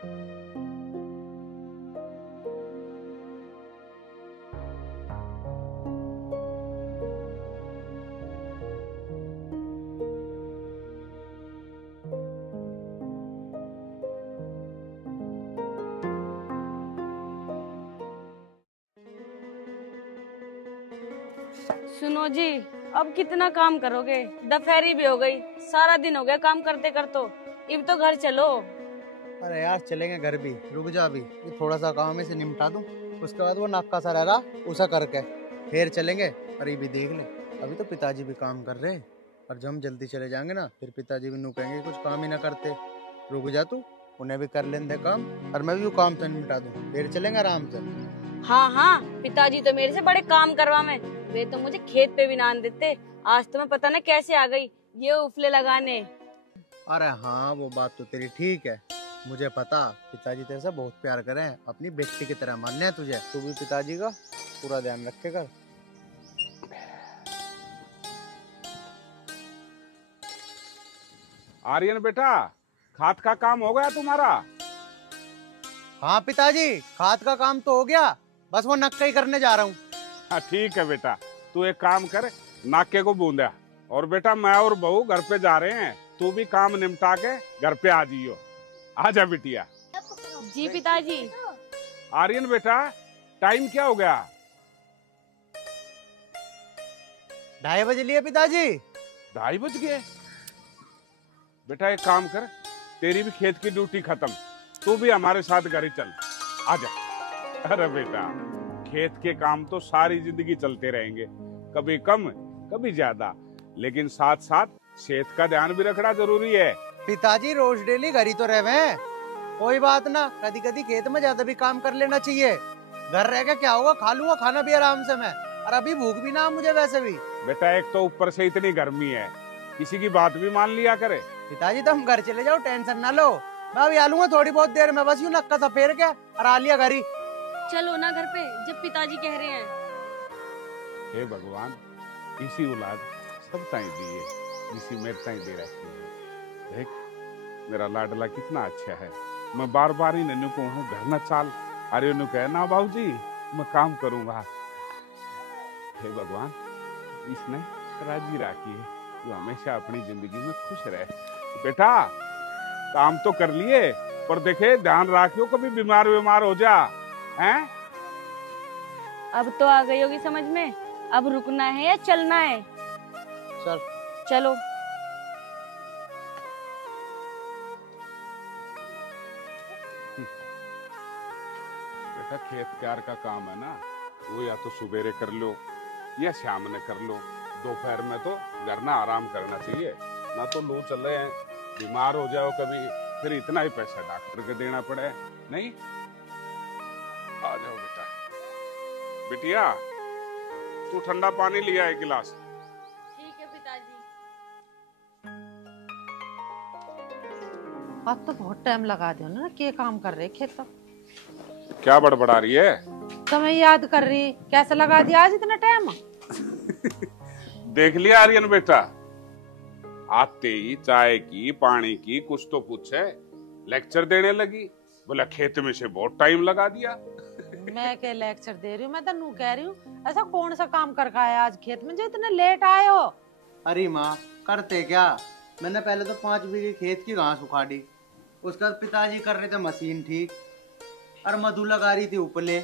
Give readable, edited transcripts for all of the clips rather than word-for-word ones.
सुनो जी, अब कितना काम करोगे? दोपहरी भी हो गई, सारा दिन हो गया काम करते करते। अब तो घर चलो। अरे यार चलेंगे घर भी, रुक जा अभी, ये थोड़ा सा काम इसे निपटा दूं, उसके बाद वो नाका सा रह रहा उसा करके फिर चलेंगे। अरे भी देख ले, अभी तो पिताजी भी काम कर रहे हैं, और जब हम जल्दी चले जाएंगे ना फिर पिताजी भी नू कहेंगे कुछ काम ही ना करते। रुक जा तू, उन्हें भी कर लेंगे काम, और मैं भी वो काम तो निपटा दूं, फिर चलेंगे आराम से। हाँ हाँ, पिताजी तो मेरे से बड़े काम करवा में, वे तो मुझे खेत पे भी ना आने देते। आज तो मैं पता ना कैसे आ गई ये उफले लगाने। अरे हाँ वो बात तो तेरी ठीक है, मुझे पता पिताजी तेरे से बहुत प्यार करे हैं, अपनी बेटी की तरह मानने हैं तुझे। तू भी पिताजी का पूरा ध्यान रखेगा। आर्यन बेटा, खाद का काम हो गया तुम्हारा? हाँ पिताजी, खाद का काम तो हो गया, बस वो नक्का ही करने जा रहा हूँ। हाँ ठीक है बेटा, तू एक काम कर, नाके को बूंदा। और बेटा मैं और बहू घर पे जा रहे हैं, तू भी काम निपटा के घर पे आ जियो। आजा बिटिया। जी पिताजी। आर्यन बेटा, टाइम क्या हो गया? 2:30 बज लिए पिताजी। 2:30 बज गए? बेटा एक काम कर, तेरी भी खेत की ड्यूटी खत्म, तू भी हमारे साथ घर ही चल, आजा। अरे बेटा, खेत के काम तो सारी जिंदगी चलते रहेंगे, कभी कम कभी ज्यादा, लेकिन साथ साथ सेहत का ध्यान भी रखना जरूरी है। पिताजी रोज डेली घर ही तो रहे हैं, कोई बात ना, कभी कभी खेत में ज्यादा भी काम कर लेना चाहिए। घर रह के क्या होगा, खा लूंगा खाना भी आराम से मैं, और अभी भूख भी ना मुझे वैसे भी। बेटा एक तो ऊपर से इतनी गर्मी है, किसी की बात भी मान लिया करे। पिताजी तुम घर चले जाओ, टेंशन ना लो, मैं अभी आ लूंगा थोड़ी बहुत देर में, बस यूं नक्का सा फेर के और आ लिया घर ही। चलो ना घर पे, जब पिताजी कह रहे हैं। हे भगवान, इसी औलाद सब ताई दिए, इसी मेरे ताई दे रखी है। देख मेरा लाडला कितना अच्छा है, मैं बार बार ही नन्नू को हूँ घर न चाल, अरे उन्हें कहे ना बाबूजी मैं काम करूंगा। हे भगवान, इसने राजी राखी है, जो हमेशा अपनी जिंदगी में खुश रहे। बेटा काम तो कर लिए, पर देखे ध्यान रखियो कभी बीमार हो जा, हैं? अब तो आ गई होगी समझ में, अब रुकना है या चलना है? चल चलो। बेटा खेत क्यार का काम है ना, वो या तो सुबेरे कर लो या शाम में कर लो, दोपहर में तो घर ना आराम करना चाहिए, ना तो लू चले हैं, बीमार हो जाओ कभी, फिर इतना ही पैसा डॉक्टर को देना पड़े। नहीं, आ जाओ बेटा। बिटिया तू ठंडा पानी लिया एक गिलास। ठीक है पिताजी। अब तो बहुत टाइम लगा दियो ना, क्या काम कर रहे खेत तक? क्या बड़बड़ा रही है? समय याद कर रही, कैसे लगा दिया आज इतना टाइम? देख लिया आर्यन बेटा, आते ही चाय की पानी की कुछ तो पूछे, लेक्चर देने लगी, बोला खेत में से बहुत टाइम लगा दिया। मैं क्या लेक्चर दे रही हूँ, मैं तो नू कह रही हूँ ऐसा कौन सा काम कर आया आज खेत में जो इतने लेट आए हो? अरे माँ करते क्या, मैंने पहले तो 5 बीघे खेत की घास उखाड़ी, उसके बाद पिताजी कर रहे थे मशीन ठीक, और मधु लगा रही थी उपले,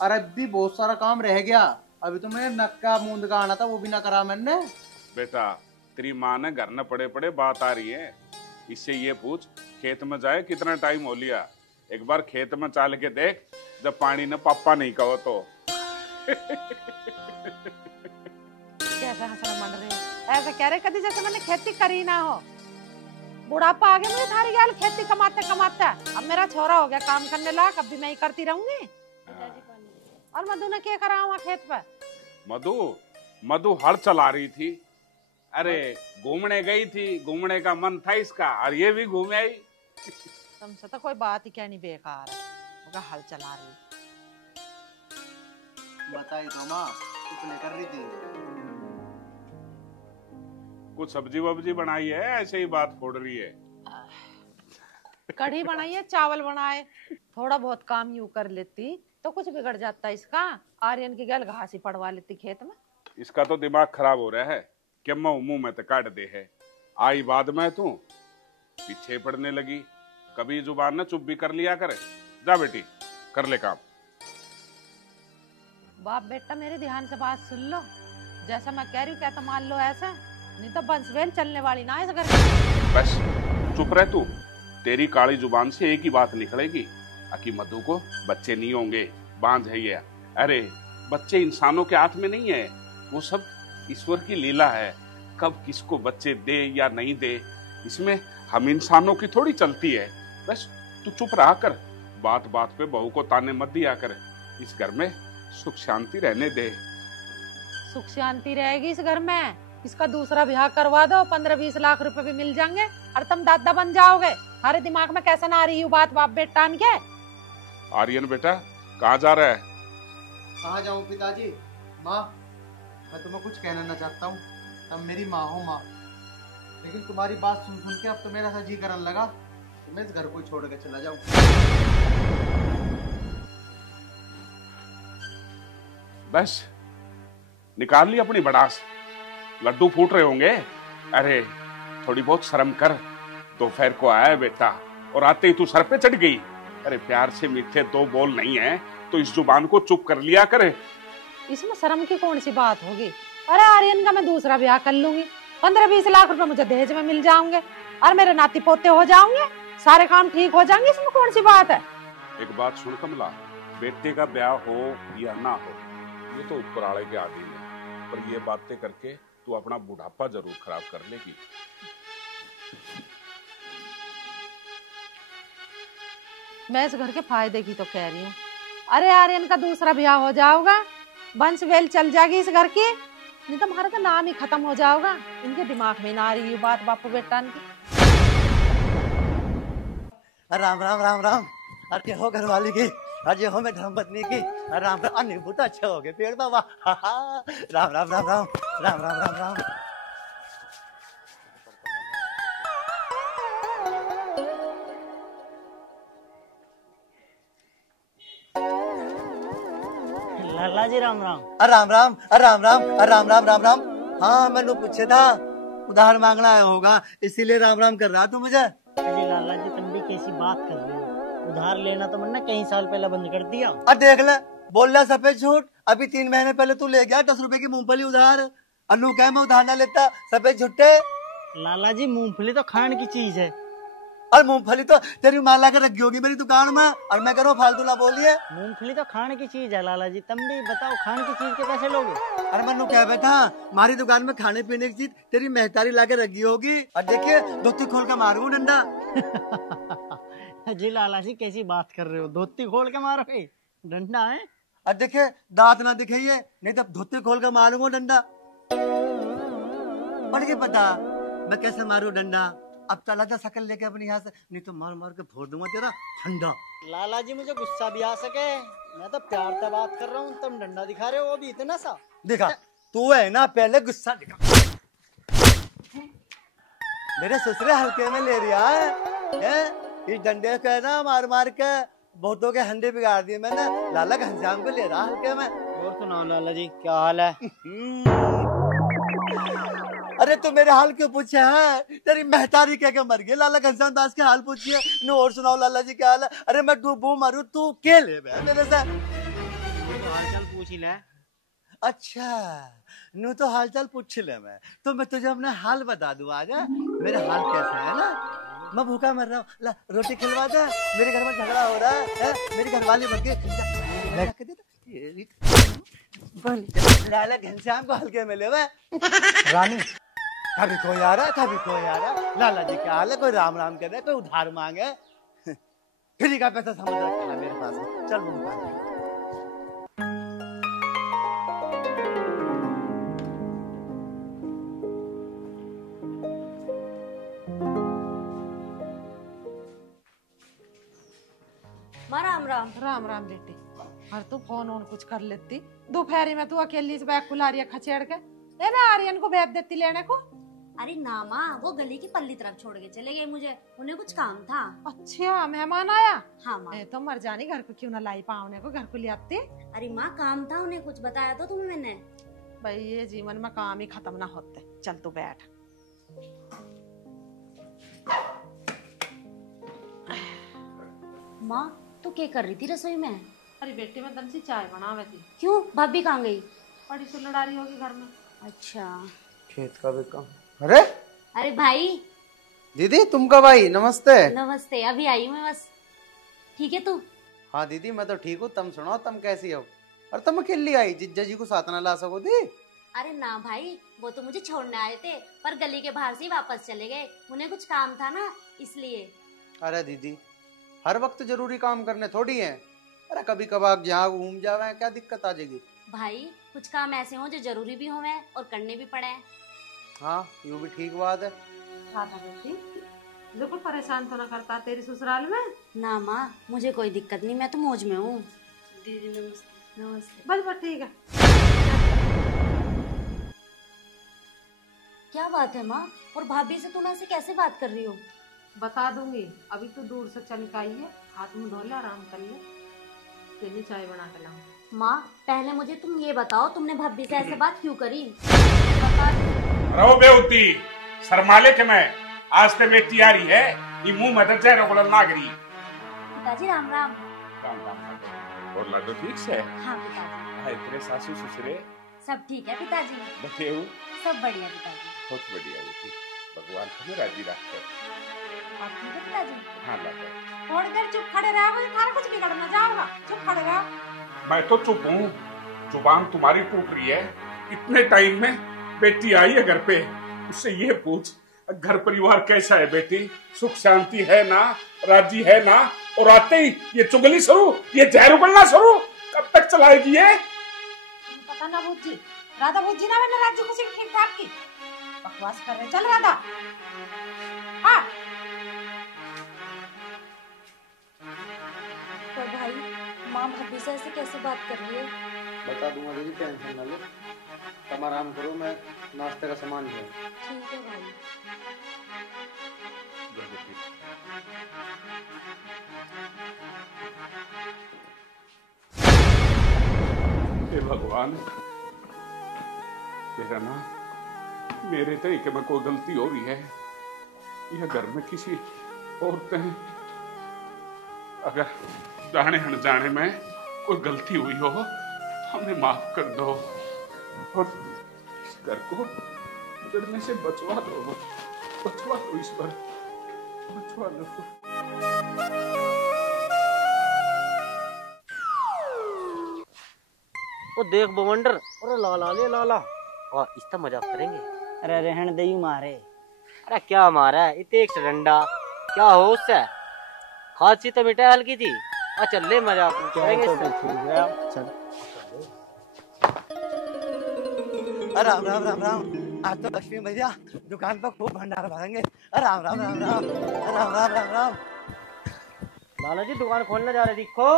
और अब भी बहुत सारा काम रह गया, अभी तो मैं नक्का मूंद का आना था वो भी ना करा मैंने। बेटा तेरी माँ ने घर न पड़े पड़े बात आ रही है, इससे ये पूछ खेत में जाए कितना टाइम हो लिया, एक बार खेत में चाल के देख, जब पानी ने पापा नहीं कहो तो। कैसा हंसना मन रहे, ऐसा कह रहे कभी जैसे मैंने खेती करी ना हो। बुढ़ापा आ गया मुझे थारी गाल खेती कमाते कमाते, अब मेरा छोरा हो गया काम करने लायक, अब भी मैं ही करती रहूंगी। और मधु ने क्या करा हुआ खेत पे? मधु हल चला रही थी, अरे घूमने गई थी, घूमने का मन था इसका, और ये भी घूम आई। तुमसे तो कोई बात ही कहनी बेकार है, होगा हल चला रही। बताई तो माँ, उपले कर रही थी। कुछ सब्जी वब्जी बनाई है, ऐसे ही बात फोड़ रही है? कढ़ी बनाइए, चावल बनाए, थोड़ा बहुत काम यूं कर लेती तो कुछ बिगड़ जाता इसका। आर्यन की गल घास ही पड़वा लेती खेत में। इसका तो दिमाग खराब हो रहा है कि मुंह में तो काट दे है। आई बाद में तू पीछे पड़ने लगी, कभी जुबान ना चुप भी कर लिया करे। जा बेटी कर ले काम। बाप बेटा मेरे ध्यान से बात सुन लो, जैसा मैं कह रही हूँ क्या तो मान लो ऐसा, नहीं तो बंसवेल चलने वाली ना है इस घर में। बस चुप रह तू, तेरी काली जुबान से एक ही बात निकलेगी कि मधु को बच्चे नहीं होंगे, बांझ है ये। अरे बच्चे इंसानों के हाथ में नहीं है, वो सब ईश्वर की लीला है। कब किसको बच्चे दे या नहीं दे इसमें हम इंसानों की थोड़ी चलती है। बस तू चुप रहा कर, बात बात पे बहू को ताने मत दिया कर। इस घर में सुख शांति रहने दे। सुख शांति रहेगी इस घर में, इसका दूसरा ब्याह करवा दो, 15-20 लाख रुपए भी मिल जाएंगे और तुम दादा बन जाओगे। हमारे दिमाग में कैसे ना आ रही बात बाप बेटा के। आर्यन बेटा कहाँ जा रहा है? कहाँ जाऊँ पिताजी? माँ मैं तुम्हें कुछ कहना ना चाहता हूँ, तुम मेरी माँ हो माँ, लेकिन तुम्हारी बात सुन सुन के अब तो मेरा सा जी करने लगा तो मैं इस घर को छोड़ के चला जाऊँ। बस निकाल ली अपनी बड़ास, लड्डू फूट रहे होंगे। अरे थोड़ी बहुत शर्म कर, दोपहर को आया बेटा और आते ही तू सर पे चढ़ गई। अरे प्यार से मीठे दो बोल नहीं है तो इस जुबान को चुप कर लिया करे। इसमें शर्म की कौन सी बात होगी? अरे आर्यन का मैं दूसरा ब्याह कर लूंगी, 15-20 लाख रुपए मुझे दहेज में मिल जाओगे और मेरे नाती पोते हो जाओगे, सारे काम ठीक हो जाएंगे, इसमें कौन सी बात है? एक बात सुन कमला, बेटे का ब्याह हो या ना हो ये तो ऊपर वाले के आदि है, पर ये बातें करके तू अपना बुढ़ापा जरूर खराब कर लेगी। मैं इस घर के फायदे की तो कह रही हूँ। अरे आर्यन का दूसरा ब्याह हो जाओगा, वंश वेल चल जाएगी इस घर की, नहीं तो हमारा तो नाम ही खत्म हो जाओगा। इनके दिमाग में ना आ रही बात बापू बेटा की। राम राम राम राम। अरे हो घर वाली की, अरे हो मैं धर्मपत्नी की, राम राम। अनिभूत अच्छे हो गए पेड़ बाबा। राम राम राम राम राम राम राम राम। लाला जी राम राम। राम राम राम राम राम राम राम राम। हाँ मैंने पूछे था उधार मांगना आया होगा इसीलिए राम राम कर रहा तू मुझे। अरे लाला जी तुम भी कैसी बात कर रहे हो, उधार लेना तो मैंने कई साल पहले बंद कर दिया। अब देख ले बोल रहा सफेद झूठ, अभी 3 महीने पहले तू ले गया 10 रुपए की मूंगफली उधार। अन्नू कह मैं उधार ना लेता, सफेद झूठे। लाला जी मूंगफली तो खाने की चीज है। और मूंगफली तो तेरी माँ ला के रखी होगी मेरी दुकान में और मैं करूँ फालतू ना बोलिए। मूंगफली तो खाने की चीज है लाला जी, तुम भी बताओ खाने की चीज के पैसे लोगे? अरे मनु क्या बेटा, हमारी दुकान में खाने पीने की चीज तेरी मेहतारी ला के रखी होगी। और देखिए धोती खोल के मारू डंडा। जी लाला जी कैसी बात कर रहे हो, धोती खोल के मारोगे? डंडा है? और देखिए दांत ना दिखाइए नहीं तो धोती खोल के मारूंगा डंडा। पड़ के पता मैं कैसे मारू डंडा। अब चला जा शकल लेके अपनी यहाँ से, नहीं तो मार मार के फोड़ दूंगा तेरा ठंडा। लाला जी मुझे गुस्सा भी आ सके, मैं तो प्यार से बात कर रहा हूँ, तुम डंडा दिखा रहे हो वो भी इतना सा। दिखा तू है ना, पहले गुस्सा दिखा। मेरे ससुरे हल्के में ले रहा है? इस डंडे को ना मार मार के बहुतों के हंडे बिगाड़ दिए मैंने, लाला घनश्याम को ले रहा हल्के में। और सुनाओ लाला जी क्या हाल है? अरे तू मेरे हाल क्यों पूछे है? तेरी मेहतारी कह के मर गई, लाला घनश्याम दास के हाल पूछिए न। और सुनाओ लाला जी क्या हाल है? अरे मैं डूबू मरू तू के ले मेरे से? हालचाल पूछ ही ले। अच्छा नू तो हालचाल पूछ ले मैं, तो मैं तुझे अपना हाल बता दूं आज। मेरे हाल कैसा है ना, मैं भूखा मर रहा हूँ, ला रोटी खिलवा दे। मेरे घर में झगड़ा हो रहा है, मेरी घरवाली बन के लाला घनश्याम को हल्के में ले रानी कभी कोई आ रहा है कभी कोई आ रहा है। लाला जी क्या हाल है? कोई राम राम करे, कोई उधार मांगे, फ्री का पैसा समझ रखा है मेरे पास। चल मुंह पानी। राम राम। राम राम बेटी। और तू फोन ऑन कुछ कर लेती, दोपहरी में तू अकेली से बैग खुला रही है खचेड़ के। मैं आर्यन को भेज देती लेने को। अरे ना माँ, वो गली की पल्ली तरफ छोड़ के चले गए मुझे, उन्हें कुछ काम था। अच्छा मेहमान आया? हाँ माँ। मैं तो मर जानी, घर को क्यों ना लाई पावने को, घर को ले आते। अरे माँ काम था, उन्हें कुछ बताया तो तुम्हें मैंने। भाई ये जीवन में काम ही खत्म ना होते। चल तू बैठ। माँ तू क्या कर रही थी रसोई में? अरे बेटी मैं दम से चाय बनावे थी। क्यों, भाभी कहाँ गई? बड़ी सुलड़ारी होगी घर में। अच्छा। खेत का भी काम। अरे अरे भाई। दीदी तुम कब आई? नमस्ते। नमस्ते, अभी आई हूँ मैं बस। ठीक है तू? हाँ दीदी मैं तो ठीक हूँ, तुम सुनाओ तुम कैसी हो? और तुम अकेली आई, जिज्जा जी को साथ ना ला सको दी? अरे ना भाई, वो तो मुझे छोड़ने आए थे पर गली के बाहर से ही वापस चले गए, उन्हें कुछ काम था ना इसलिए। अरे दीदी हर वक्त जरूरी काम करने थोड़ी है, अरे कभी कभार जहाँ घूम जावे क्या दिक्कत आ जाएगी? भाई कुछ काम ऐसे हो जो जरूरी भी होवे और करने भी पड़े। हाँ यूँ भी ठीक बात है। राधा बेटी बिल्कुल परेशान तो ना करता तेरी ससुराल में? ना माँ मुझे कोई दिक्कत नहीं, मैं तो मौज में हूँ। दीदी नमस्ते। नमस्ते। बस बस ठीक है। क्या बात है माँ, और भाभी से तुम ऐसे कैसे बात कर रही हो? बता दूंगी, अभी तो दूर से चल के आई है, हाथ मुंह धो ले, आराम कर ले, तेरी चाय बना के लाऊं। माँ पहले मुझे तुम ये बताओ, तुमने भाभी से ऐसे बात क्यों करी? रहो बेउती शर्माले के मैं आज ते बेटी आ रही है, ये मुंह में तो चेहरे को नागरी। पिताजी राम राम। राम राम। और लाडो ठीक से? हाँ पिताजी। हाय तेरे सासू ससुरे सब ठीक है पिताजी। बैठे हो? सब बढ़िया पिताजी। बहुत बढ़िया बेटी, भगवान तुम्हें राजी रखे। आप ठीक है पिताजी? हाँ लाडो। थोड़ी देर चुप खड़े रहो, थारा कुछ बिगड़ ना जाओगा, चुप खड़े रहो। मैं तो चुप हूँ, जुबान तुम्हारी टूट रही है। इतने टाइम में बेटी आई है घर पे, उससे ये पूछ घर परिवार कैसा है बेटी, सुख शांति है ना, राजी है ना? और आते ही ये चुगली शुरू, ये जहर उगलना शुरू, कब तक चलाएगी ये? पता ना बुज्जी, राधा बुज्जी ना मैंने राज्य खुशी ठीक ठाक की बकवास कर रहे। चल राधा। हाँ तो भाई माँ भाभी से ऐसे कैसे बात कर रही है? बता दूंगा दीदी, टेंशन ना लो, तुम आराम करो, मैं नाश्ते का सामान ले। ठीक है भाई। हे भगवान, तेरा ना मेरे तरीके में कोई गलती हो रही है या घर में किसी औरतें अगर जाने अनजाने में कोई गलती हुई हो, हमें माफ कर दो और इस घर को बिगड़ने से बचवा दो, बचवा दो, इस पर बचवा दो। ओ देख बवंडर, अरे लाला ले लाला, और इसका मजाक करेंगे। अरे रहन दे मारे। अरे क्या मारा है, इतने एक डंडा क्या हो उससे? खांसी तो मिटा हल्की थी। चल ले मजाक करेंगे इससे। राम राम राम राम। आज तो लक्ष्मी भैया दुकान पर खूब भंडार भरेंगे। राम राम राम राम राम राम राम राम। लाला जी दुकान खोलने जा रहे, देखो।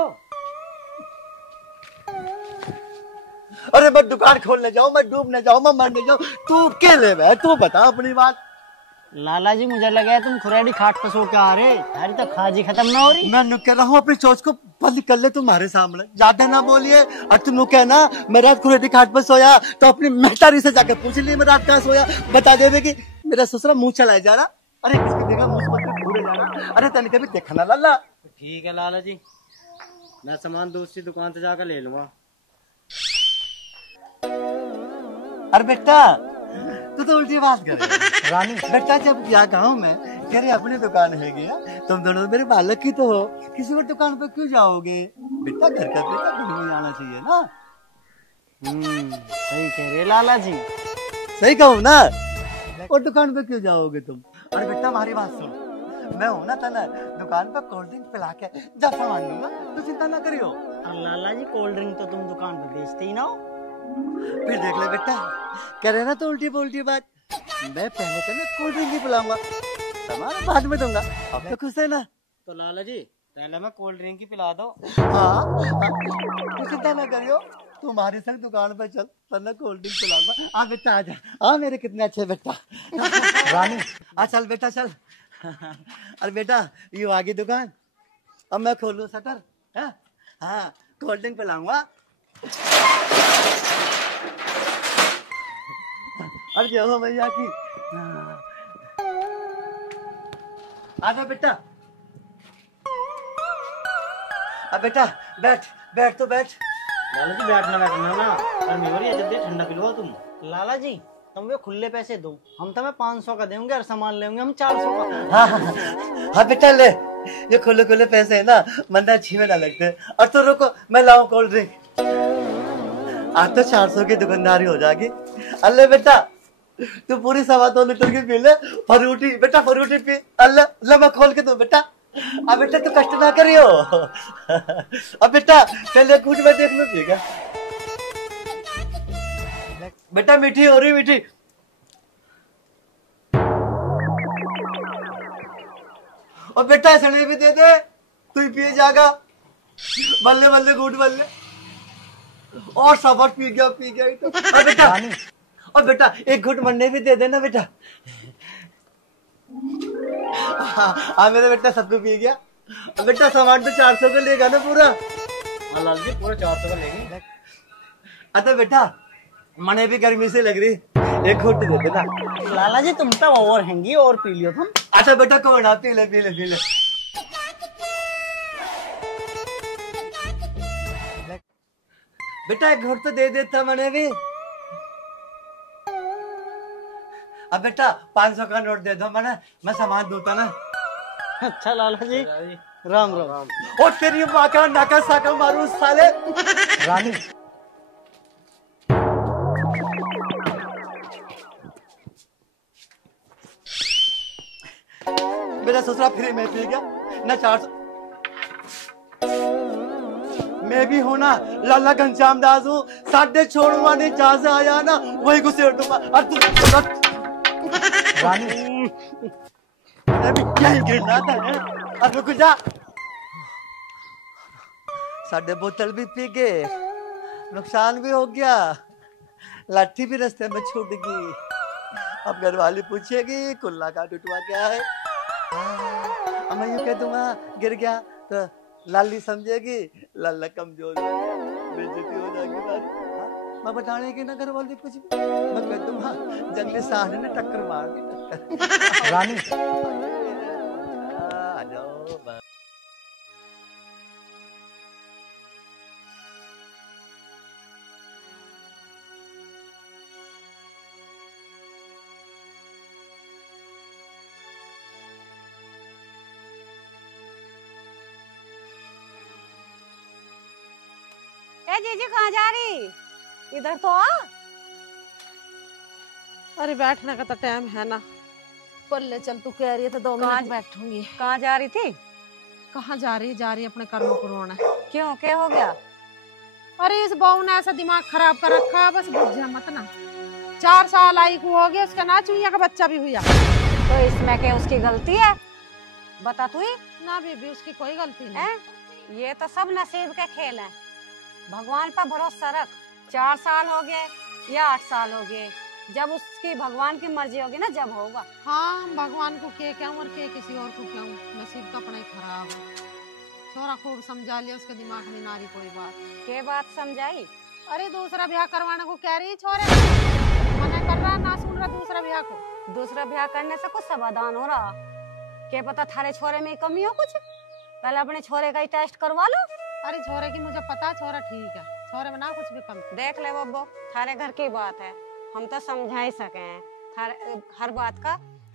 अरे मैं दुकान खोलने जाऊं, मैं डूबने जाऊं, मैं मरने जाऊं, तू अकेले में, तू बता अपनी बात। लाला जी मुझे लगा है तुम खुराड़ी खाट पर सो के आ रहे, अरे तो खाजी खत्म ना हो रही। मैं कह रहा हूँ अपनी सोच को बंद कर ले तुम्हारे सामने, ज्यादा ना बोलिए। और तुम कहना मैं रात खुराड़ी खाट पर सोया तो अपनी महतारी से जाकर पूछ ली मैं रात कहाँ सोया, बता देवे कि मेरा ससुरा मुंह चलाए जा रहा। अरे किसकी देखा मुंह पर भूले जा रहा। अरे तन कभी देखा ना लाला। ठीक है लाला जी, मैं सामान दूसरी दुकान से जाकर ले लूंगा। अरे बेटा तू तो उल्टी बात कर रानी। बेटा जब गया गाँव में कह रहे अपनी दुकान है गया, तुम दोनों मेरे बालक की तो हो, किसी और दुकान पर क्यों जाओगे? बेटा घर का बेटा घर में आना चाहिए ना। सही कह रहे लाला जी। सही कहूँ ना, और दुकान पे क्यों जाओगे तुम? अरे बेटा हमारी बात सुन, मैं हूँ ना तना दुकान पर कोल्ड ड्रिंक पिला के जब सामान दूंगा, तो चिंता ना करियो। लाला जी कोल्ड ड्रिंक तो तुम दुकान पे बेचते ही ना हो। फिर देख ले बेटा, कह रहे ना तो उल्टी बोल्टी बात। मैं पहले तो ना कोल्ड ड्रिंक ही पिलाऊंगा, सामान बाद में दूंगा। अब तो खुश है ना? तो लाला जी पहले मैं कोल्ड ड्रिंक की पिला दो। हाँ तू चिंता ना करियो, तू हमारे संग दुकान पे चल, तन्ने कोल्ड ड्रिंक पिलाऊंगा। आ बेटा आजा, आ मेरे कितने अच्छे बेटा। रानी आ चल बेटा चल। अरे बेटा ये आगे दुकान, अब मैं खोलूं शटर है? हाँ कोल्ड ड्रिंक पिलाऊंगा। अब जो हो भैया की। आजा बेटा, अब बेटा बैठ बैठ तो बैठ। लाला जी बैठना ना, गर्मी हो रही है, जल्दी ठंडा पिलवाओ तुम। लाला जी तुम वे खुले पैसे दो, हम तुम्हें 500 का देंगे और सामान लेंगे हम 400 का। हाँ हाँ हाँ बेटा ले, ये खुले खुले पैसे है ना, मन अच्छी में ना लगते। और तो रुको मैं लाऊं कोल्ड ड्रिंक। आज तो 400 की दुकानदारी हो जाएगी। अल्ले बेटा तू पूरी 2.25 लीटर की पी ले, फ्रूटी बेटा फ्रूटी पी। अल्लाह ले मैं खोल के दूं बेटा। अब बेटा तू कष्ट ना करियो। अब बेटा पहले कुछ मैं देख लूं पीगा। बेटा मीठी हो रही मीठी। और बेटा सड़े भी दे दे, तू ही पिए जागा। बल्ले बल्ले घूट बल्ले। और सब पी गया ही तो। और बेटा और बेटा एक घुट मरने भी दे देना बेटा। हाँ मेरा बेटा सबको पी गया। और बेटा सामान तो 400 का लेगा ना पूरा? हाँ लाला जी पूरा 400 का लेंगे। अच्छा बेटा मने भी गर्मी से लग रही, एक घुट दे देना। लाला जी तुम तो ओवर हैंगी, और पी लियो तुम। अच्छा बेटा कौन ना पी ले पी ले पी ले। बेटा एक घुट तो दे देता मैंने भी। अब बेटा 500 का नोट दे दो मैंने, मैं सामान दूंगा ना। अच्छा लाला जी राम राम। और तेरी माँ का नाका साका मारू साले। रानी मेरा ससुरा फ्री में पी गया ना 400। मैं भी हूं ना लाला घनश्याम दास हूँ, साढ़े छोड़ माने जहां से आया ना वही घुसेड़ दूंगा। और तू रानी मैं भी यही गिरना था। अब रुक जा। साढ़े बोतल भी पी गए, नुकसान भी हो गया, लाठी भी रास्ते में छूट गई। अब घर वाली पूछेगी कुल्ला का टुटवा क्या है। अब मैं यूं कह दूंगा गिर गया तो लाली समझेगी लाला कमजोर हो गया, बेइज्जती हो जाएगी सारी। मैं बताने की ना घर वाली कुछ भी, मैं कह दूंगा जंगली सांड ने टक्कर मार दी टक्कर। रानी आ जाओ बस। ए जीजी कहाँ जा रही? इधर तो आ। अरे बैठने का तो टाइम है ना। पल्ले चल, तू कह रही है तो 2 मिनट बैठूंगी। कहाँ जा रही थी? कहाँ जा रही है अपने कर्म पुराना। क्यों क्या हो गया? अरे इस बहू ने ऐसा दिमाग खराब कर रखा है, बस बुझ मत ना। 4 साल आई को हो गया, उसका ना चुईया का बच्चा भी हुआ। तो इसमें क्या उसकी गलती है? बता तू ही। ना बेबी उसकी कोई गलती नहीं। ये तो सब नसीब के खेल है। भगवान पर भरोसा रख। 4 साल हो गए या 8 साल हो गए, जब उसकी भगवान की मर्जी होगी ना जब होगा। हाँ भगवान को क्या कहूँ और क्या किसी और को कहूँ, नसीब तो अपना ही खराब है। छोरा खूब समझा लिया, उसके दिमाग में ना रही कोई बात। क्या बात समझाई? अरे दूसरा ब्याह करवाने को कह रही छोरे, मना कर रहा, ना सुन रहा दूसरा ब्याह को। दूसरा ब्याह करने से कुछ समाधान हो रहा? क्या पता थारे छोरे में कमी हो कुछ। पहले अपने छोरे का ही टेस्ट करवा लो। अरे छोरे की मुझे पता, छोरा ठीक है, छोरे में ना कुछ भी कम। देख ले बब्बो, थारे घर की बात है, हम तो समझा ही सके हैं। थारे हर बात का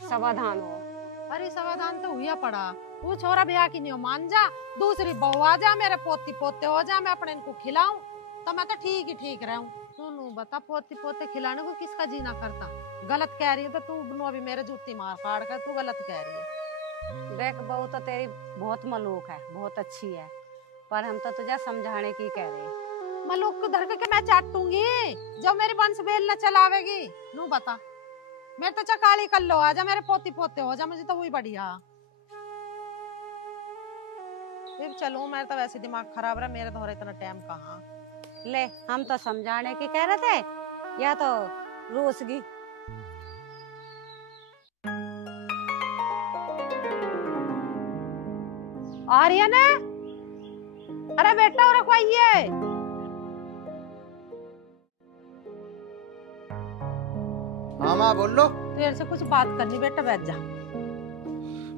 समाधान हो। अरे समाधान तो हुआ पड़ा। वो छोरा ब्याह की नहीं मान जा, दूसरी बहू आ जा, मेरे पोती पोते हो जा, मैं अपने इनको खिलाऊं तो मैं तो ठीक रहूं। सुनू बता, पोती पोते खिलाने को किसका जीना करता? गलत कह रही है तो तू अभी मेरे जूती मार फाड़ कर तू गलत कह रही है। देख बहू तो तेरी बहुत मलूक है, बहुत अच्छी है, पर हम तो तुझे समझाने की कह रहे हैं। मलूक को धर के मैं चाटूंगी जब मेरी वंश बेल न चलावेगी। नू बता, मेरे तो चकाली कर लो, आजा मेरे पोती पोते हो जा, मुझे तो वही बढ़िया। फिर चलूं, मेरा तो वैसे दिमाग खराब रहा, मेरा तो हो रहा इतना टाइम कहाँ। ले हम तो समझाने की कह रहे थे, या तो रूस गई। आर्यन, अरे बेटा और रखवाइए। हाँ माँ बोल लो। तेरे से कुछ बात करनी, बेटा बैठ जा।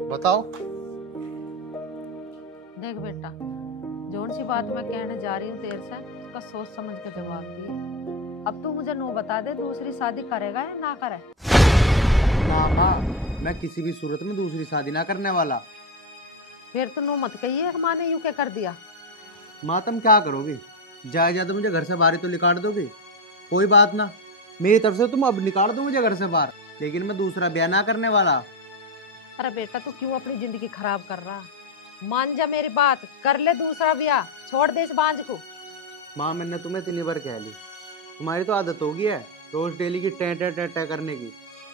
बताओ। देख बेटा, जोन सी बात मैं कहने जा रही हूँ तेरे से, उसका सोच समझ के जवाब दिए। अब तू मुझे नो बता दे, दूसरी शादी करेगा या ना करे? माँ मैं किसी भी सूरत में दूसरी शादी ना करने वाला। फिर तो नो मत कहिए, माँ ने यूं क्या कर दिया। माँ तुम क्या करोगी? जाए तो मुझे घर से बाहर ही तो निकाल दोगी। कोई बात ना, मेरी तरफ से तुम अब निकाल दो मुझे घर से बाहर, लेकिन मैं दूसरा ब्याह ना करने वाला। अरे बेटा तू क्यों अपनी जिंदगी खराब कर रहा? मान जा मेरी बात, कर ले दूसरा ब्याह, छोड़ दे इस बांझ को। माँ मैंने तुम्हें इतनी बार कह ली, तुम्हारी तो आदत होगी है रोज डेली की टे टे टे टे करने की।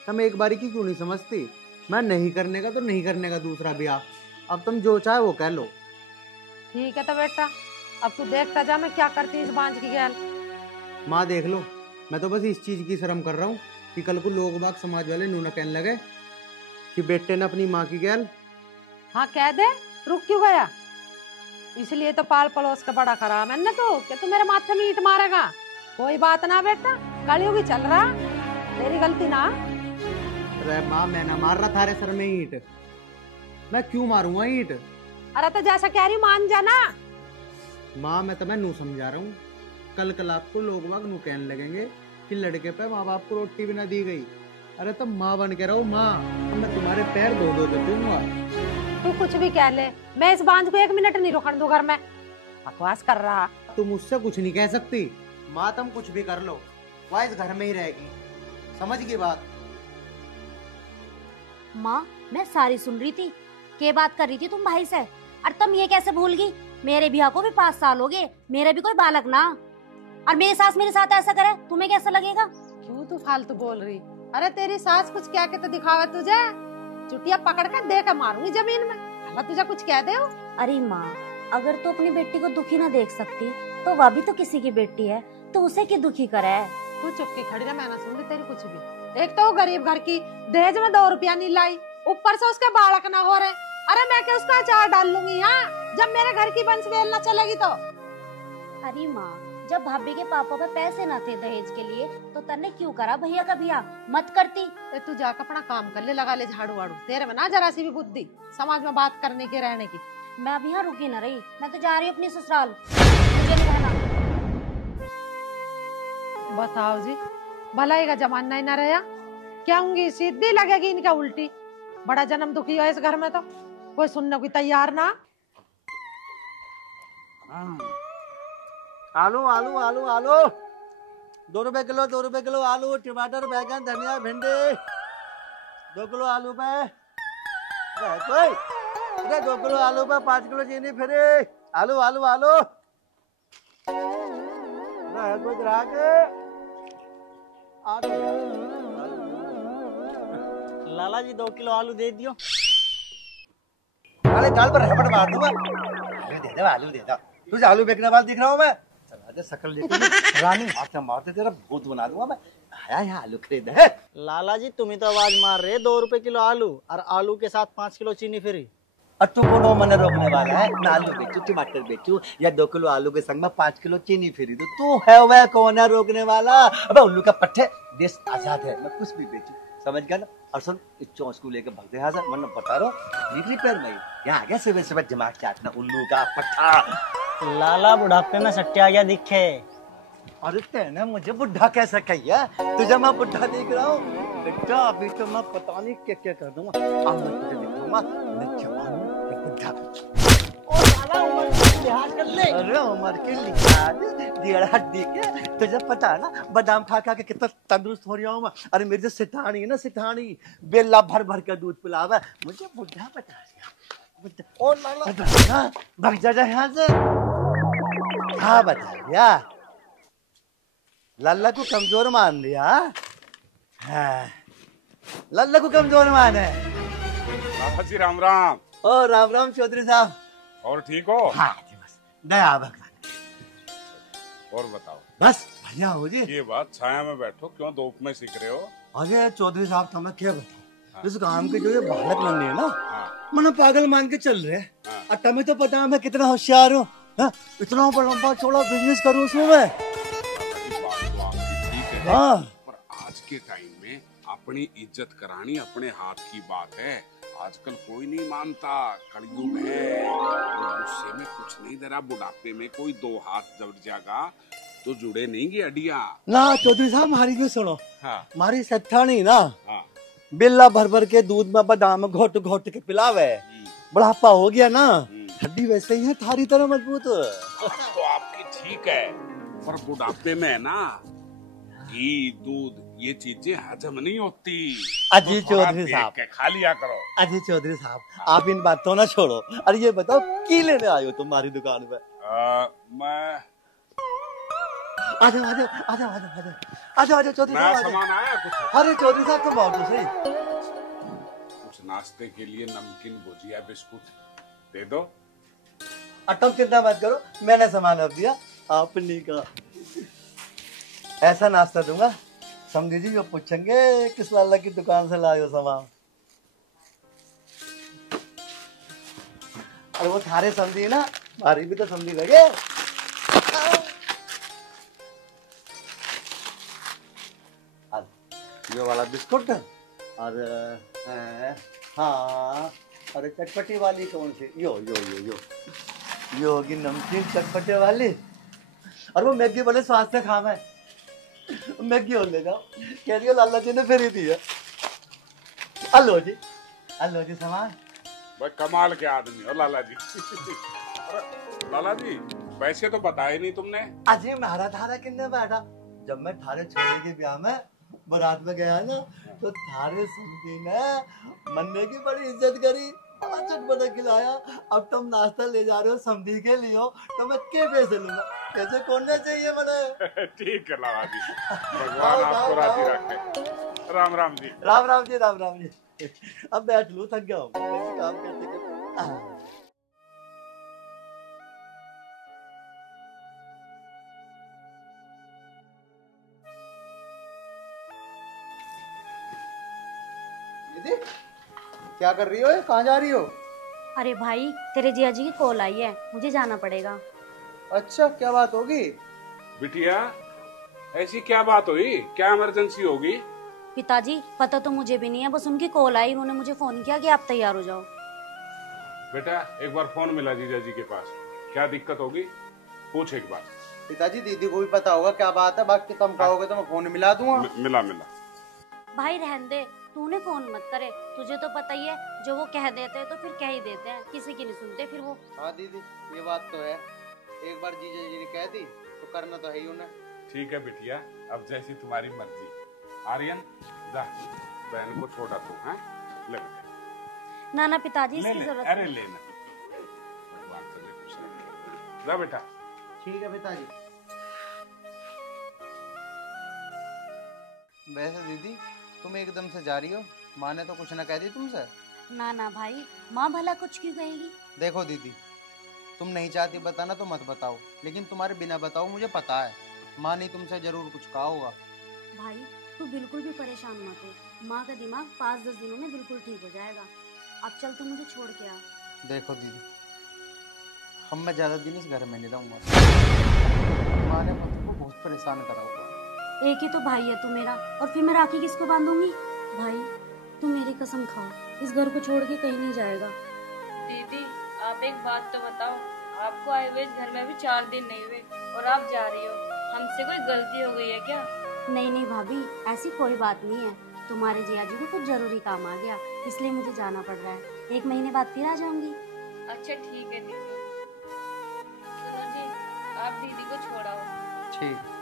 तुम एक बारी की क्यों नहीं समझती? मैं नहीं करने का तो नहीं करने का दूसरा ब्याह, अब तुम जो चाहे वो कह लो। ठीक है तो बेटा, अब तू देखता जा मैं क्या करती इस बांझ की गैल। माँ देख लो, मैं तो बस इस चीज की शर्म कर रहा हूँ कि कल को लोग बाग समाज वाले नूना कहने लगे कि बेटे ने अपनी माँ की गैल। हाँ कह दे, रुक क्यों गया? इसलिए तो पाल पड़ोस का बड़ा खराब है ना तो, क्या तू मेरे माथे में ईंट मारेगा? कोई बात ना बेटा, कलयुग चल रहा, तेरी गलती ना। अरे माँ मैं ना मार रहा थारे सर में ईंट, मैं क्यों मारूंगा ईंट? अरे तो जैसा कह रही मान जाना। माँ मैं तुम्हें नू समझा रहा हूँ, कल आपको लोग बाग नू कहने लगेंगे कि लड़के पे माँ बाप को रोटी भी ना दी गई। अरे तुम माँ बन के रहो माँ, मैं तुम्हारे पैर धो धो के दूंगा। तू कुछ भी कह ले, मैं इस बांझ को 1 मिनट नहीं रोकने दूं घर में। बकवास कर रहा। तुम मुझसे कुछ नहीं कह सकती माँ, तुम कुछ भी कर लो, वह इस घर में ही रहेगी, समझ गई बात? माँ मैं सारी सुन रही थी, क्या बात कर रही थी तुम भाई से, और तुम ये कैसे भूल गई? मेरे बिया को भी 5 साल हो गए, मेरे भी कोई बालक ना, और मेरी सास मेरे साथ ऐसा करे तुम्हें कैसा लगेगा? क्यों तू फालतू बोल रही? अरे तेरी सास कुछ क्या के तो दिखावा तुझे, चुटिया पकड़ कर दे कर मारूंगी जमीन में, अल्लाह तुझे कुछ कह दे। अरे माँ अगर तू अपनी बेटी को दुखी ना देख सकती तो वह भी तो किसी की बेटी है, तो उसे क्यों दुखी करे? तू चुप के खड़ी रह, मैं ना सुन रही तेरी कुछ भी। एक तो गरीब घर की, दहेज में 2 रुपया नहीं लाई, ऊपर से उसके बालक ना हो रहे। अरे मैं क्या उसका अचार डाल लूंगी हाँ, जब मेरे घर की वंश वेल ना चलेगी तो। अरे माँ जब भाभी के पापा पे पैसे न थे दहेज के लिए तो तन्ने क्यों करा भैया का बिया? मत करती। तू जाकर अपना काम कर ले, लगा ले झाड़ू वाड़ू, तेरे में ना जरा सी भी बुद्धि समाज में बात करने की रहने की। मैं अब यहाँ रुकी न रही, मैं तो जा रही हूँ अपनी ससुराल, मुझे नहीं रहना। बताओ जी, भलाई का जमाना ही न रहा, क्या होंगी सीधी लगेगी इनका उल्टी। बड़ा जन्म दुखी है इस घर में, तो कोई सुनने को तैयार ना। आलू आलू आलू आलू 2 रुपए किलो, 2 रुपए किलो आलू, टमाटर, बैगन, धनिया, भिंडी 2 किलो आलू पे कोई, अरे 2 किलो आलू पे 5 किलो चीनी फ्री। आलू आलू आलू कोई ग्राहक लाला जी 2 किलो आलू दे दियो। अरे गाल पर रबड़ मार दूंगा। आलू दे दो, आलू दे दो। तुझे आलू बेचने वाला दिख रहा हूँ मैं? चला दे शकल लेके रानी हाथ मारते तेरा भूत बना दूंगा मैं। आया यहाँ आलू खरीद है। लाला जी तुम ही तो आवाज मार रहे 2 रुपए किलो आलू और आलू के साथ 5 किलो चीनी फ्री। और तू को मन रोकने वाला है? मैं आलू बेचू, टमाटर बेचू या 2 किलो आलू के संग में 5 किलो चीनी फ्री दूं? तू है वह कौन है रोकने वाला? अबे उल्लू का पट्टे, देश आजाद है, मैं कुछ भी बेचू, समझ गया ना? और सुन इस चौंस को लेकर भाग दे यहाँ से, वरना बता रहा हूँ निकली पैर में यहाँ आ गया सुबह सुबह दिमाग चाटना उल्लू का पट्टा। लाला बुढ़ापे में सट्टा गया दिखे। अरे तेने मुझे बुढ़ा कैसा कहिया? तुझे मैं बुढ़ा देख रहा हूँ बेटा, अभी तो मैं पता नहीं क्या क्या कर दूंगा। अब मैं तुझे दिखाऊंगा मैं जवान हूँ या बुढ़ा। ओ लाला उम्र की लिहाज कर ले। अरे उम्र के लिहाज डेढ़ हड्डी के, तुझे पता है ना बादाम खा खा के कितना तंदुरुस्त हो रहा हूँ मैं। अरे मेरी जो सिठानी है ना, सिठानी बेला भर भर के दूध पिलावे, मुझे बुढ़ा बता दिया। ओ लाला भाग जा यहाँ से। हाँ बता दिया, लल्ला को कमजोर मान दिया। हाँ लल्ला को कमजोर मान है। बाबा जी राम राम। ओ राम राम चौधरी साहब। और ठीक हो? हाँ जी, बस दया भगवान। और बताओ। बस बढ़िया हो जी। ये बात, छाया में बैठो, क्यों धूप में सीख रहे हो? अरे चौधरी साहब तुम्हें क्या बताऊं, हाँ। इस गांव के जो ये बालक नन्हे है ना, हाँ। मैंने पागल मान के चल रहे हैं। हाँ। और तुम्हें तो पता है मैं कितना होशियार हूँ, इतना लंबा चौड़ा बिजनेस करूँ उसमें मैं। ये बात तो आपकी ठीक है, हाँ। पर आज के टाइम में अपनी इज्जत करानी अपने हाथ की बात है। आजकल कोई नहीं मानता, कलयुग है। और गुस्से में कुछ नहीं दे रहा, बुढ़ापे में कोई दो हाथ जब जाएगा तो जुड़े नहीं गी अडिया। ना चौधरी साहब हमारी भी सुनो। हाँ। हमारी सत्ता नहीं ना। हाँ। बिल्ला भर भर के दूध में बादाम घोट घोट के पिलावे, बुढ़ापा हो गया ना, हड्डी वैसे ही है थारी तरह मजबूत। तो आपकी ठीक है, पर बुढ़ापे में है ना, घी दूध ये चीजें हजम नहीं होती। अजी तो थोड़ा चौधरी देख साहब, के खा लिया करो। अजी चौधरी साहब, आप इन बातों ना छोड़ो। अरे ये बताओ की लेने आए हो तुम्हारी दुकान पे? मैं आजा आजा आजा आजा आजा आजा आजा चौधरी नया साहब आजा। सामान आया कुछ? अरे चौधरी साहब तुम आओ तो सही। कुछ नाश्ते के लिए नमकीन भुजिया बिस्कुट दे दो। तुम चिंता मत करो, मैंने सामान अब दिया आपने का। ऐसा नाश्ता दूंगा समझी जी, वो पूछेंगे किस लाला की दुकान से लाए हो सामान। अरे वो थारे समझी ना, हमारी भी तो समझी लगे। ये वाला बिस्कुट और हाँ, अरे चटपटी वाली कौन सी? यो यो यो यो यो होगी नमकीन चटपटे वाली। और वो मैगी बड़े स्वाद से खावा है, मैगी और ले जाओ, कह रही हो लाला जी ने फेरी दी है। हेलो जी सामान। भाई कमाल के आदमी हो लाला जी। अरे लाला जी, वैसे तो बताया नहीं तुमने। अजी महारा थारा किन्ने बैठा, जब मैं थारे छोरे के ब्याह में बारात में गया ना, तो थारे समझी ने मन्ने की बड़ी इज्जत करी, बड़ा चटपटा खिलाया। अब तुम नाश्ता ले जा रहे हो समझी के लिए हो, तो मैं क्या पैसे लूंगा? पैसे कौन चाहिए मैंने? ठीक है लाला जी, भगवान आपको राजी रखे। राम राम जी। राम राम जी, राम राम जी। अब बैठ लूं, थक गया हूँ काम करते करते। क्या कर रही हो? कहाँ जा रही हो? अरे भाई तेरे जिया जी की कॉल आई है, मुझे जाना पड़ेगा। अच्छा, क्या बात होगी? बिटिया ऐसी क्या बात हुई, क्या इमरजेंसी होगी? पिताजी पता तो मुझे भी नहीं है, बस उनकी कॉल आई, उन्होंने मुझे फोन किया कि आप तैयार हो जाओ। बेटा एक बार फोन मिला जीजा जी के पास, क्या दिक्कत होगी पूछ एक बार। पिताजी दीदी को भी पता होगा क्या बात है, बाकी तुम कहोगे तो मैं फोन मिला दूंगा। मिला भाई रहने दे, तूने फोन मत करे, तुझे तो पता ही है जो वो कह देते हैं तो फिर कह ही देते हैं, किसी की नहीं सुनते फिर वो। हाँ दीदी ये बात तो है, एक बार जीजा जी ने कह दी तो करना तो है ही उन्हें। ठीक है बिटिया, अब जैसी तुम्हारी मर्जी। आर्यन जा बहन को छोड़ा तू। हैं ले बेटा। ना ना पिताजी इसकी जरूरत अरे लेना, भगवान तुझे खुश रखे। जा बेटा। ठीक है पिताजी। वैसे दीदी तुम एकदम से जा रही हो, माँ ने तो कुछ ना कह दी तुमसे? ना ना भाई, माँ भला कुछ क्यों कहेगी? देखो दीदी, तुम नहीं चाहती बताना तो मत बताओ, लेकिन तुम्हारे बिना बताओ मुझे पता है माँ ने तुमसे जरूर कुछ कहा होगा। भाई तू बिल्कुल भी परेशान मत हो, माँ का दिमाग 5-10 दिनों में बिल्कुल ठीक हो जाएगा। अब चल तू मुझे छोड़ के आ। देखो दीदी, हम मैं ज्यादा दिन इस घर में नहीं रहूंगा, माँ ने मुझको बहुत परेशान करा होगा। एक ही तो भाई है तू मेरा, और फिर मैं राखी किसको बांधूंगी? भाई तू मेरी कसम खा, इस घर को छोड़ के कहीं नहीं जाएगा। दीदी आप एक बात तो बताओ, आपको आए हुए इस घर में अभी 4 दिन नहीं हुए और आप जा रही हो, हमसे कोई गलती हो गई है क्या? नहीं नहीं भाभी, ऐसी कोई बात नहीं है, तुम्हारे जिया जी को कुछ जरूरी काम आ गया इसलिए मुझे जाना पड़ रहा है, 1 महीने बाद फिर आ जाऊंगी। अच्छा ठीक है दीदी। सुनो जी, आप दीदी को छोड़ाओ। ठीक।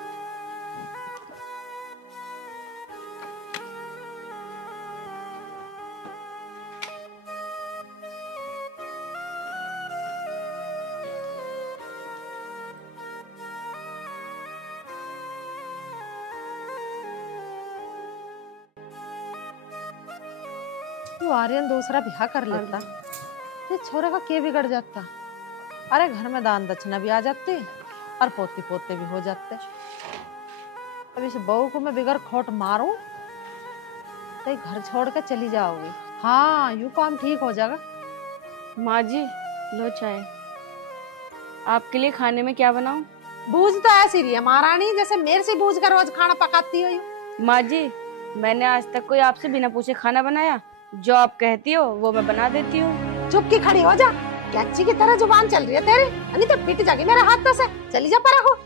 तू आर्यन दूसरा ब्याह कर लेता तो छोरे का क्या बिगड़ जाता? अरे घर में दान दक्षिणा भी आ जाती और पोती पोते भी हो जाते। अब इस बहू को मैं बिगर खोट मारूं तो ये घर छोड़ के चली जाओगी। हाँ, यूं काम ठीक हो जाएगा। माँ जी लो चाय। आपके लिए खाने में क्या बनाऊं? बूझ तो ऐसी रही है महारानी, जैसे मेरे से बूझ कर रोज खाना पकाती हो। माँ जी मैंने आज तक कोई आपसे बिना पूछे खाना बनाया? जो आप कहती हो वो मैं बना देती हूँ। चुप की खड़ी हो जा, कैची की तरह जुबान चल रही है तेरी, नहीं तो पिट जाएगी मेरे हाथ से। चली जा परा हो।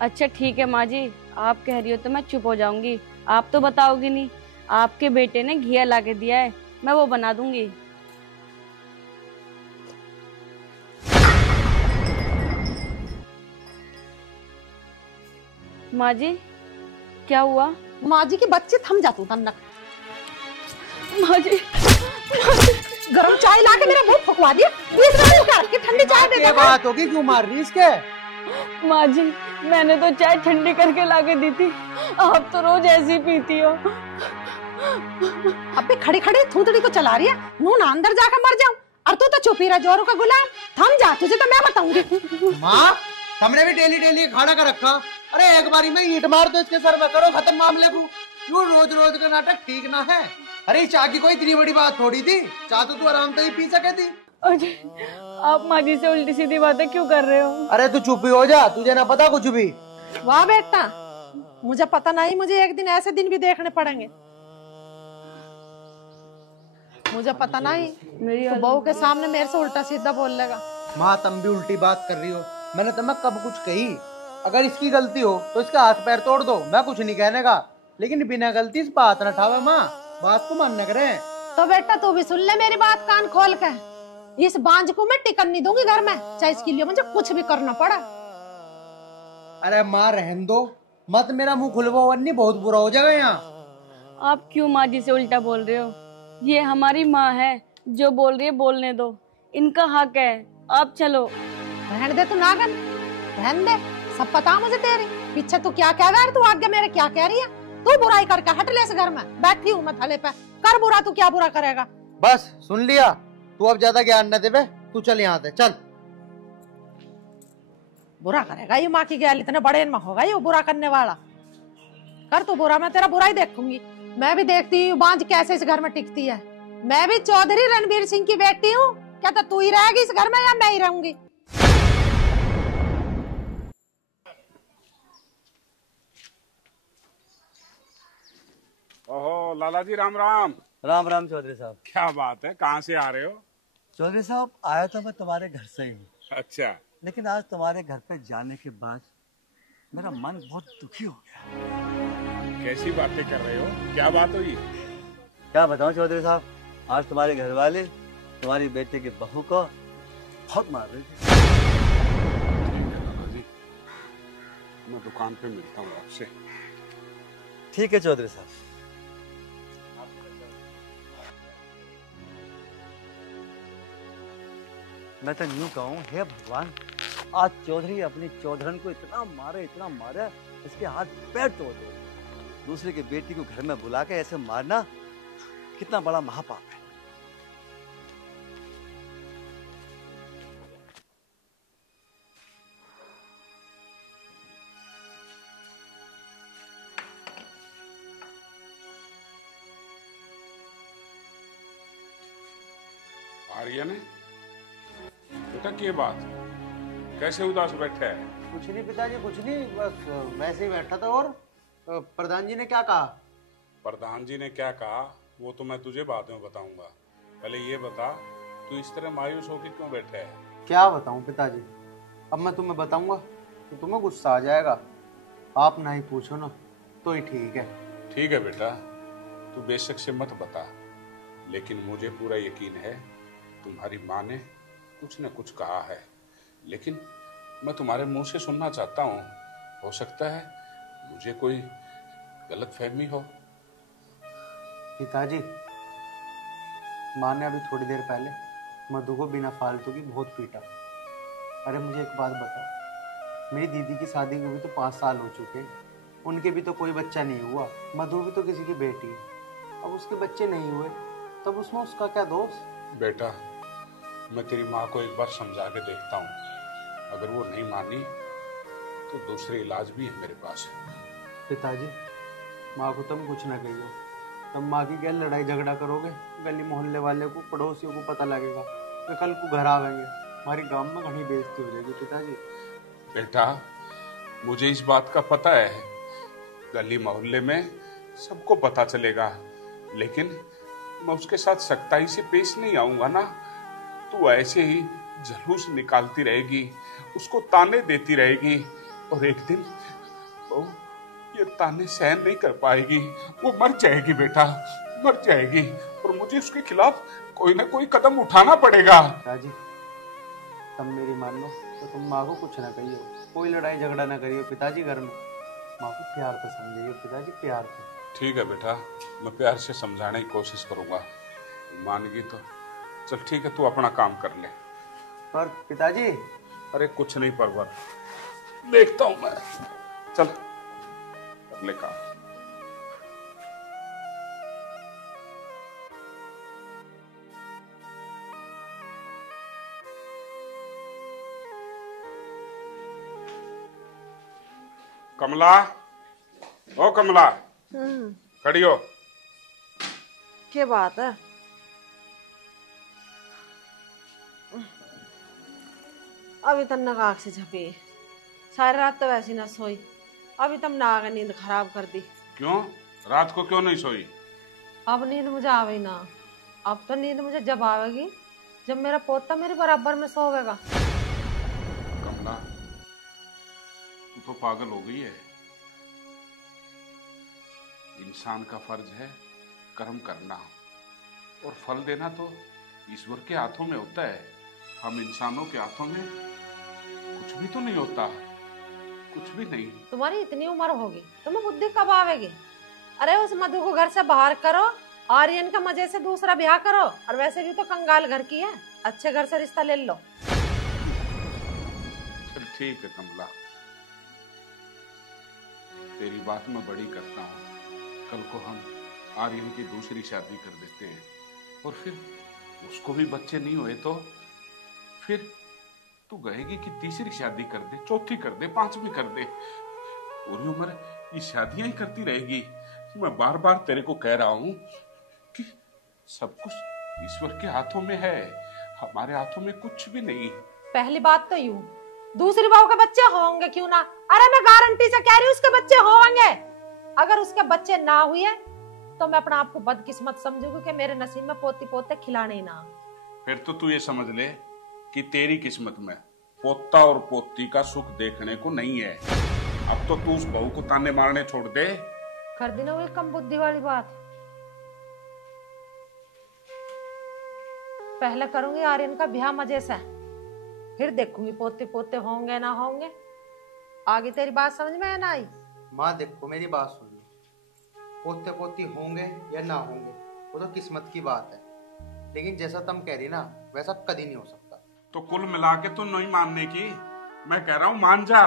अच्छा ठीक है माँ जी, आप कह रही हो तो मैं चुप हो जाऊंगी। आप तो बताओगी नहीं। आपके बेटे ने घिया ला के दिया है, मैं वो बना दूंगी। माँ जी क्या हुआ? माँ जी की बच्चे थम जा तू तन्नक। माँ जी गरम चाय ला के मेरा मुंह फुकवा दिया। ठंडी चाय दे दे। बात होगी, क्यों मार रही इसके? माँ जी मैंने तो चाय ठंडी करके ला के दी थी, आप तो रोज ऐसी पीती हो। अबे खड़ी खड़ी थूथड़ी को चला रही है, मुंह ना अंदर जाकर मर जाऊं। और तू तो चुप ही रह, जोरों का गुलाम। थम जा, तुझे तो मैं बताऊंगी। माँ हमने भी डेली डेली खाना का रखा। अरे एक बारी में ईंट मार दो इसके सर में, करो खत्म मामले को। क्यों रोज रोज का नाटक ठीक ना है। अरे चाय की कोई इतनी बड़ी बात थोड़ी थी, चाह तो तू आराम से ही पी सके थी। आप माँ जी से उल्टी सीधी बातें क्यों कर रहे हो? अरे तू चुप ही हो जा, तुझे ना पता कुछ भी। वाह बेटा, मुझे पता नहीं, मुझे एक दिन ऐसे दिन भी देखने पड़ेंगे। मुझे पता नहीं मेरी तो बहू के सामने मेरे से उल्टा सीधा बोल लेगा। माँ तुम भी उल्टी बात कर रही हो, मैंने तुम्हें कब कुछ कही? अगर इसकी गलती हो तो इसका हाथ पैर तोड़ दो, मैं कुछ नहीं कहने का, लेकिन बिना गलती इस बात न ठावे। माँ बात को मानने करे तो बेटा तू भी सुन ले मेरी बात कान खोल के। इस बांझ को मैं टिकन नहीं दूंगी घर में, चाहे इसके लिए मुझे कुछ भी करना पड़ा। अरे माँ रहन दो, मत मेरा मुंह खुलवा वरनी बहुत बुरा हो जाएगा यहाँ। आप क्यों माँ जी से उल्टा बोल रहे हो? ये हमारी माँ है, जो बोल रही है बोलने दो, इनका हक है। आप चलो। रहने दे तू नागन, रहने दे। सब पता मुझे तेरी पीछे तू क्या कह रहा है, तू आगे मेरे क्या कह रही है। तू बुराई करके हट ले इस घर में, बैठी हूँ मैं थले पे। कर बुरा, तू क्या बुरा करेगा? बस सुन लिया, तू अब ज्यादा ज्ञान न देवे, तू चल यहाँ से चल। बुरा करेगा ये माँ की गैल, इतने बड़े में होगा ये बुरा करने वाला। कर तू बुरा, मैं तेरा बुरा ही देखूंगी। मैं भी देखती हूँ बांझ कैसे इस घर में टिकती है। मैं भी चौधरी रणबीर सिंह की बेटी हूँ। क्या तो तू ही रहेगी इस घर में या मैं ही रहूंगी? ओहो लाला जी राम राम। राम राम चौधरी साहब। क्या बात है, कहाँ से आ रहे हो? चौधरी साहब आया तो मैं तुम्हारे घर से ही हूँ। अच्छा, लेकिन आज तुम्हारे घर पे जाने के बाद मेरा मन बहुत दुखी हो गया। कैसी बातें कर रहे हो? क्या बात हुई? क्या बताऊं चौधरी साहब, आज तुम्हारे घर वाले तुम्हारी बेटे की बहू को बहुत मार रहे थे। ठीक है लाला जी, मैं दुकान पे मिलता हूँ आपसे। ठीक है चौधरी साहब। मैं तो यूं कहूँ, हे भगवान, आज चौधरी अपनी चौधरन को इतना मारे इसके हाथ पैर तोड़ दे। दूसरे की बेटी को घर में बुला के ऐसे मारना कितना बड़ा महापाप है। आर्यन है बेटा, क्या बात, कैसे उदास बैठा है? कुछ नहीं पिताजी, कुछ नहीं, बस वैसे ही बैठा था। और प्रधान जी ने क्या कहा? प्रधान जी ने क्या कहा वो तो मैं तुझे बाद में बताऊंगा। पहले ये बता, तू इस तरह मायूस होकर क्यों बैठा है? क्या बताऊं पिताजी, अब मैं तुम्हें बताऊंगा तो तुम्हें गुस्सा आ जाएगा। आप ना ही पूछो ना तो ही ठीक है। ठीक है बेटा, तू बेशक से मत बता, लेकिन मुझे पूरा यकीन है तुम्हारी माँ ने कुछ न कुछ कहा है, लेकिन मैं तुम्हारे मुंह से सुनना चाहता हूँ। हो सकता है मुझे कोई गलत फहमी हो। पिताजी, माँ ने अभी थोड़ी देर पहले मधु को बिना फालतू की बहुत पीटा। अरे मुझे एक बात बताओ, मेरी दीदी की शादी को भी तो 5 साल हो चुके, उनके भी तो कोई बच्चा नहीं हुआ। मधु भी तो किसी की बेटी है, अब उसके बच्चे नहीं हुए तब उसमें उसका क्या दोष? बेटा मैं तेरी माँ को एक बार समझा के देखता हूँ, अगर वो नहीं मानी तो दूसरे इलाज भी है मेरे पास। पिताजी, माँ को तुम कुछ ना कहियो। तुम माँ की क्या लड़ाई झगड़ा करोगे, गली मोहल्ले वाले को, पड़ोसियों को पता लगेगा, वे कल को घर आवेंगे, हमारी गांव में घनी बेइज्जती हो जाएगी। पिताजी बेटा, मुझे इस बात का पता है, गली मोहल्ले में सबको पता चलेगा, लेकिन मैं उसके साथ सख्ताई से पेश नहीं आऊंगा ना। तू ऐसे ही जलूस निकालती रहेगी, उसको ताने देती रहेगी, और एक दिन वो ये ताने सहन नहीं कर पाएगी, वो मर जाएगी बेटा, मर जाएगी, और मुझे उसके खिलाफ कोई ना कोई कदम उठाना पड़ेगा। पिताजी, तुम मेरी मान लो तो तुम माँ को कुछ ना कहियो, कोई लड़ाई झगड़ा ना करियो पिताजी घर में। माँ को प्यार से समझिए पिताजी, प्यार से। ठीक है बेटा, मैं प्यार से समझाने की कोशिश करूंगा, मानेगी तो चल ठीक है, तू अपना काम कर ले। पर पिताजी, अरे कुछ नहीं परवर, देखता हूं मैं, चल कर ले काम। कमला, ओ कमला, खड़ी हो। क्या बात है? अभी तक नगाग से झपी, सारी रात तो वैसी ना सोई, अभी तक नाग नींद खराब कर दी। क्यों, रात को क्यों नहीं सोई? अब नींद मुझे आवे ना, अब तो नींद मुझे जब आवेगी जब मेरा पोता मेरे बराबर में सोवेगा। कमला, तू तो पागल हो गई है। इंसान का फर्ज है कर्म करना, और फल देना तो ईश्वर के हाथों में होता है। हम इंसानों के हाथों में कुछ भी तो नहीं होता, कुछ भी नहीं। तुम्हारी इतनी उम्र होगी, तुम्हें बुद्धि कब आवेगी? अरे उस मधु को घर से बाहर करो, आर्यन का मजे से दूसरा ब्याह करो, और वैसे भी तो कंगाल घर की है, अच्छे घर से रिश्ता ले लो। चल ठीक है कमला, तेरी बात मैं बड़ी करता हूँ। कल को हम आर्यन की दूसरी शादी कर देते हैं, और फिर उसको भी बच्चे नहीं हुए तो फिर तू कहेगी कि तीसरी शादी कर दे, चौथी कर दे, पांचवी कर दे, पूरी उम्र ये शादियां ही करती रहेगी। मैं बार बार तेरे को कह रहा हूं कि सब कुछ ईश्वर के हाथों में है, हमारे हाथों में कुछ भी नहीं। पहली बात तो यूं, दूसरी बहू के बच्चे होंगे क्यों ना? अरे मैं गारंटी से कह रही हूँ उसके बच्चे होंगे। अगर उसके बच्चे ना हुए तो मैं अपना आप को बदकिस्मत समझूंगी कि मेरे नसीब में पोती पोते खिलाने ना। फिर तो तू ये समझ ले कि तेरी किस्मत में पोता और पोती का सुख देखने को नहीं है। अब तो तू उस बहू को ताने मारने छोड़ दे। कर दी ना वो कम बुद्धि वाली बात। पहले करूंगी आर्यन का ब्याह मजे से, फिर देखूंगी पोते पोते होंगे ना होंगे। आगे तेरी बात समझ में ना आई? माँ देखो, मेरी बात सुन लो, पोते पोती होंगे या ना होंगे वो तो किस्मत की बात है, लेकिन जैसा तुम कह रही ना वैसा कभी नहीं हो सकता। तो कुल मिला के तो नहीं मानने की, मैं कह रहा हूँ मान जा,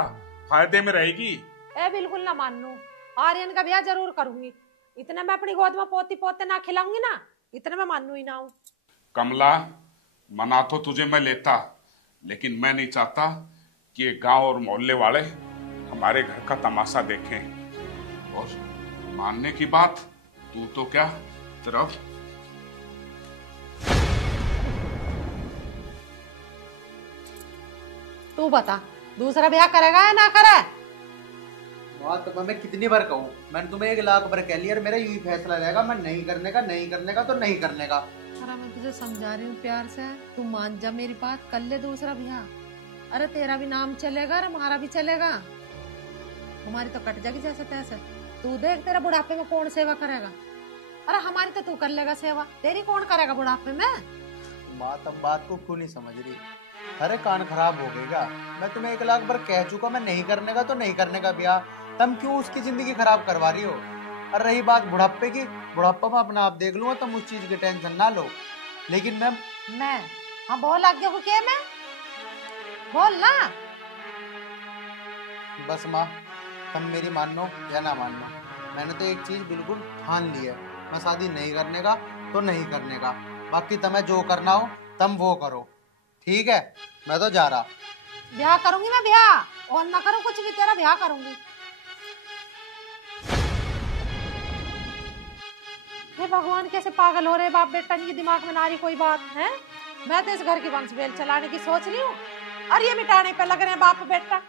फायदे में रहेगी। ए बिल्कुल ना मानू, आर्यन का ब्याह जरूर करूंगी। इतने मैं अपनी गोद में पोती पोते ना खिलाऊंगी ना, इतने मैं मानू ही ना हूँ। कमला, मना तो तुझे मैं लेता, लेकिन मैं नहीं चाहता कि ये गांव और मोहल्ले वाले हमारे घर का तमाशा देखें। और मानने की बात, तू तो क्या तरफ तू बता, दूसरा ब्याह करेगा या ना करे? बात तो मैं कितनी बार कहूँ, मैंने तुम्हें 1 लाख बार कह लिया, और मेरा यही फैसला रहेगा, मैं नहीं करने का, नहीं करने का तो नहीं करने का। अरे मैं तुझे समझा रही हूँ प्यार से, तू मान जा मेरी बात, कर ले दूसरा ब्याह। अरे तेरा भी नाम चलेगा और हमारा भी चलेगा, हमारी तो कट जाएगी जैसे तैसे। तू देख तेरा बुढ़ापे में कौन सेवा करेगा? अरे हमारी तो तू कर लेगा सेवा, तेरी कौन करेगा बुढ़ापे में? माँ तुम बात को क्यों नहीं समझ रही? अरे कान खराब हो गएगा, मैं तुम्हें 1 लाख बार कह चुका, मैं नहीं करने का तो नहीं करने का ब्याह, तुम क्यों उसकी जिंदगी खराब करवा रही हो? और रही बात बुढ़ापे की, बुढ़ापा में अपना आप देख लूंगा, तुम उस चीज की टेंशन ना लो। लेकिन मैं हाँ बोल, आगे को क्या मैं बोल ना। बस माँ, तुम मेरी मान लो या ना मान लो, मैंने तो एक चीज बिल्कुल ठान ली है, मैं शादी नहीं करने का तो नहीं करने का। बाकी तुम्हें जो करना हो तुम वो करो, ठीक है, मैं तो जा रहा। ब्याह करूंगी मैं, ब्याह और ना करूं कुछ भी, तेरा ब्याह करूंगी। हे भगवान, कैसे पागल हो रहे बाप बेटा, इनके दिमाग में ना रही कोई बात है। मैं तो इस घर की वंश बेल चलाने की सोच रही हूँ और ये मिटाने पे लग रहे हैं बाप बेटा।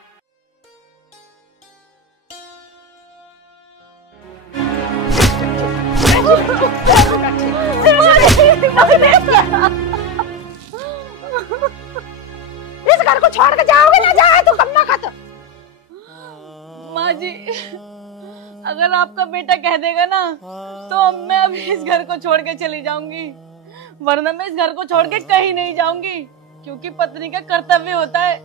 इस घर को छोड़ के जाओगे ना, जाए तो कम्मा खत। माँ जी, अगर आपका बेटा कह देगा ना तो अब मैं अभी इस घर को छोड़ के चली जाऊंगी, वरना मैं इस घर को छोड़ के कहीं नहीं जाऊंगी, क्योंकि पत्नी का कर्तव्य होता है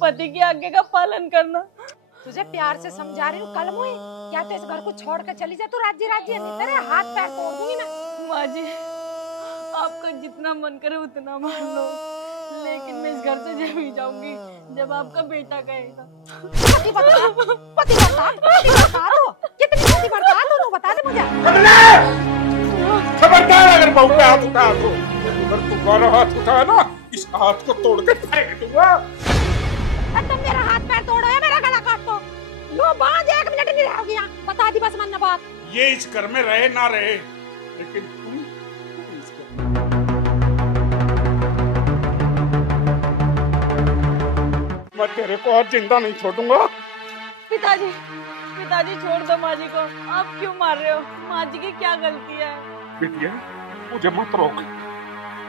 पति की आज्ञा का पालन करना। तुझे प्यार से समझा रही हूँ, कल मुई क्या तो इस घर को छोड़ के चली जा, तू राज्य राज्य नहीं, तेरे हाथ पैर तोड़ दूंगी मैं। माँ जी, आपका जितना मन करे उतना मान लो, लेकिन मैं इस घर से जब ही जाऊंगी जब आपका बेटा कहेगा। पति बता तो कितनी पति बता, दोनों बता दे मुझे। खबरदार अगर बहू पे हाथ उठा तो अगर तुम्हारा हाथ उठाया ना, इस हाथ को तोड़ के फेंक दूंगा। तुम मेरा हाथ पैर तोड़ो या मेरा गला काट दो, लो बांझ 1 मिनट नहीं रहोगी यहाँ, बता दी बस मन बात। ये इस घर में रहे ना रहे, लेकिन तुम मैं तेरे को आज जिंदा नहीं छोड़ूंगा। पिताजी, पिताजी छोड़ दो माँ जी को, आप क्यों मार रहे हो? माँ जी की क्या गलती है? बिटिया मुझे मत रोक,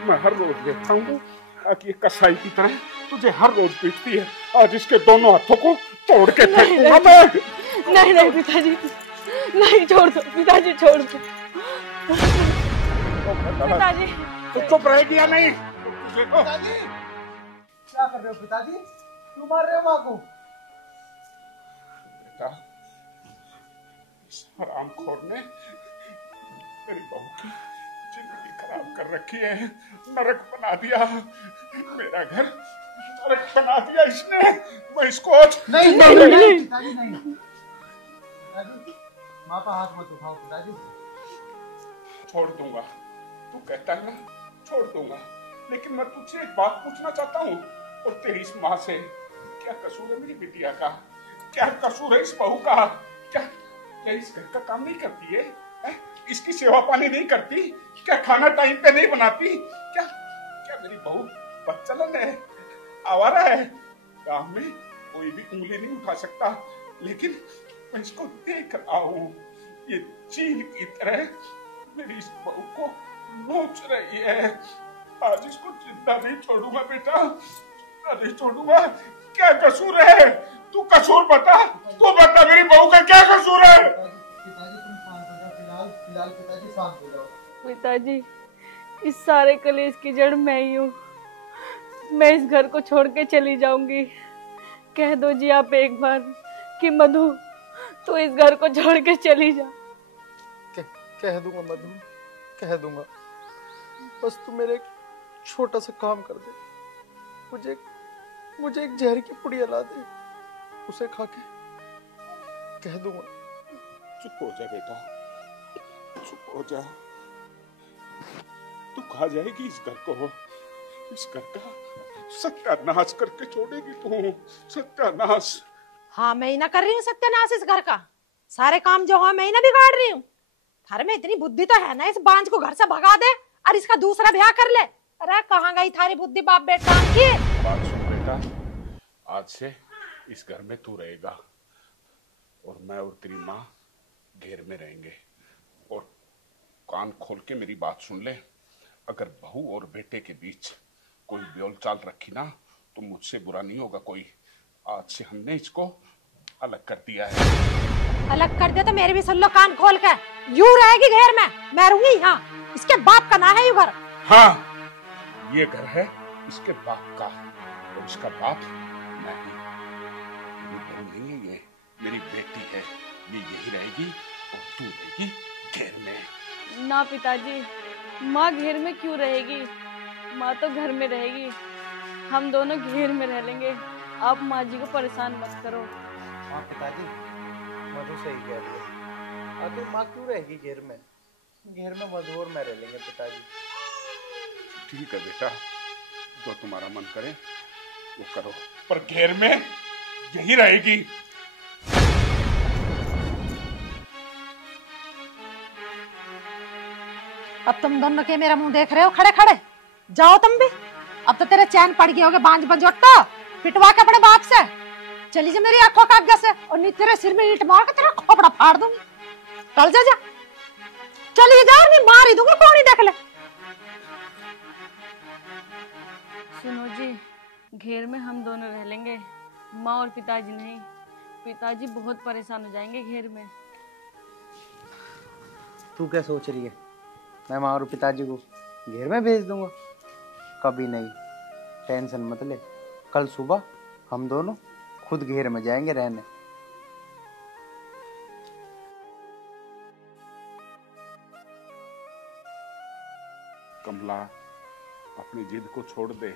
मैं हर रोज देखता हूँ कि ये कसाई की तरह तुझे हर रोज पीटती है, आज इसके दोनों हाथों को तोड़ के फेंकूंगा मैं। नहीं नहीं पिताजी, नहीं, छोड़ दो पिताजी, छोड़ दो पिताजी। तू चुप रहेगी या नहीं? पिताजी क्या कर रहे हो? पिताजी क्यों मार रहे हो माँ को? बेटा, इस हरामखोर ने मेरी बहू की जिंदगी खराब कर रखी है, नरक बना दिया, मेरा घर नरक बना दिया इसने। मैं इसको नहीं पिताजी नहीं, पिताजी माँ का हाथ मत उठाओ पिताजी। छोड़ दूंगा, तू कहता है ना छोड़ दूंगा, लेकिन मैं तुझसे एक बात पूछना चाहता हूँ, और तेरी इस माँ से क्या कसूर है मेरी बिटिया का? क्या कसूर है इस बहू का? क्या इस घर का काम नहीं करती है? इसकी सेवा पानी नहीं करती? क्या खाना टाइम पे नहीं बनाती? क्या क्या मेरी बहू बदचलन है, आवारा है? काम में कोई भी उंगली नहीं उठा सकता, लेकिन मैं इसको देख रहा हूँ, ये चील की तरह मेरी इस बहू को नोच रही है। आज इसको जिंदा नहीं छोड़ूंगा बेटा, जिंदा नहीं छोड़ूंगा। क्या कसूर है? तू कसूर बता, तू बता मेरी बहू का क्या कसूर है? पिताजी तुम शांत हो जाओ, फिलहाल पिताजी शांत हो जाओ। पिताजी, इस सारे कलेश की जड़ मैं ही हूँ, मैं इस घर को छोड़ के चली जाऊंगी। कह दो जी आप एक बार कि मधु तू इस घर को छोड़ के चली जा। कह दूंगा मधु, कह दूंगा, बस तू मेरे एक छोटा सा काम कर दे, मुझे एक जहर की पुड़िया ला दे, उसे खा के कह दूंगा। चुप हो जा बेटा, चुप हो जा। तू खा जाएगी इस घर को, इस घर का सत्यानाश करके छोड़ेगी तू, सत्यानाश। हाँ मैं ही ना कर रही हूँ सत्यानाश इस घर का, सारे काम जो है मैं ही ना बिगाड़ रही हूँ। थारे में इतनी बुद्धि तो है ना, इस बांझ को घर से भगा दे और इसका दूसरा ब्याह कर ले। अरे कहाँ गई थारी बुद्धि बाप बेटा की? बात सुन बेटा, आज से इस घर में तू रहेगा और मैं और तेरी माँ घेर में रहेंगे। और कान खोल के मेरी बात सुन ले, अगर बहू और बेटे के बीच कोई बोलचाल रखी ना तो मुझसे बुरा नहीं होगा कोई। आज से हमने इसको अलग कर दिया है। अलग कर दिया तो मेरे भी सुन लो कान खोल के, यूं रहेगी घेर में, मैं रहूंगी यहाँ। इसके बाप का ना है ये घर। हाँ ये घर है इसके बाप का, और इसका बाप मैं ही। मेरी बहू नहीं है ये, मेरी बेटी है, ये यही रहेगी और तू रहेगी घेर में। ना पिताजी, माँ घेर में क्यों रहेगी? माँ तो घर में रहेगी, हम दोनों घेर में रह लेंगे। आप माँ जी को परेशान मत करो। हाँ पिताजी, मधु सही कह रही है, आखिर माँ क्यों रहेगी घेर में? घेर में मधु और मैं रह लेंगे पिताजी। ठीक है बेटा, जो तुम्हारा मन करे वो करो, पर घेर में यही रहेगी। अब तुम दोनों के मेरा मुंह देख रहे हो खड़े खड़े, जाओ तुम भी। अब तो तेरे चैन पड़ गए होगे बांझ बंजोटा, पिटवा के अपने बाप से चली जा मेरी आंखों का आगे से, और नहीं तेरे सिर में ईंट मार के तेरा खोपड़ा फाड़ दूंगी। चल जा जा, चलिए जा, नहीं मार ही दूंगी, कौन ही देख ले। सुनो जी, घेर में हम दोनों रह लेंगे, माँ और पिताजी नहीं। पिताजी बहुत परेशान हो जाएंगे घेर में। तू क्या सोच रही है? मैं माँ और पिताजी को घेर में भेज दूंगा? कभी नहीं, टेंशन मत ले। कल सुबह हम दोनों खुद घेर में जाएंगे रहने। कमला, अपनी जिद को छोड़ दे।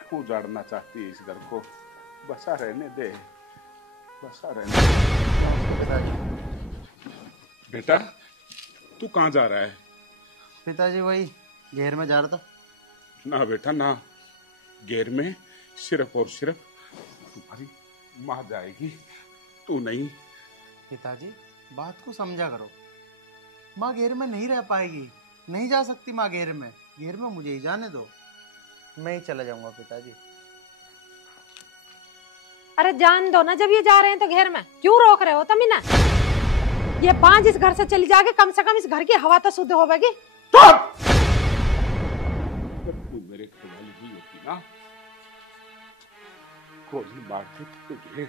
क्यों उजाड़ना चाहती है इस घर को? बसा रहने दे, बसा रहने दे। बेटा, तू कहाँ जा रहा है? पिताजी वही घेर में जा रहा था। ना बेटा ना, घेर में सिर्फ और सिर्फ तुम्हारी माँ जाएगी, तू नहीं। पिताजी बात को समझा करो, माँ घेर में नहीं रह पाएगी, नहीं जा सकती माँ घेर में। घेर में मुझे ही जाने दो, मैं ही चला जाऊंगा पिताजी। अरे जान दो ना, जब ये जा रहे हैं तो घेर में क्यों रोक रहे हो तुम इन्हें? ये बांझ इस घर से चली जाके कम से कम इस घर की हवा तो शुद्ध होगी। तू मेरे घर वाली ही होती ना, गोली मार दे तुझे,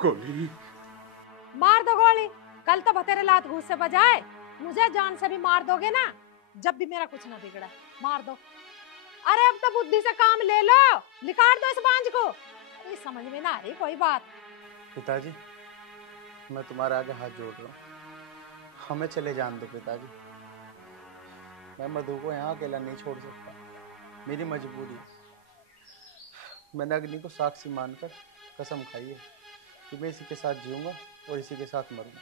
गोली मार दो गोली। कल तो बतेरे लात घूस से बजाए मुझे जान से भी मार दोगे ना, जब भी मेरा कुछ ना बिगड़ा मार दो। अरे अब तो बुद्धि से काम ले लो, निकाल दो इस बांझ को। अरे समझ में ना आ रही कोई बात। पिताजी मैं तुम्हारे आगे हाथ जोड़ रहा हूँ, हमें चले जान दो पिताजी। मैं मधु को यहाँ अकेला नहीं छोड़ सकता, मेरी मजबूरी। मैंने अग्नि को साक्षी मानकर कसम खाई है कि मैं इसी के साथ जीऊंगा और इसी के साथ मरूंगा।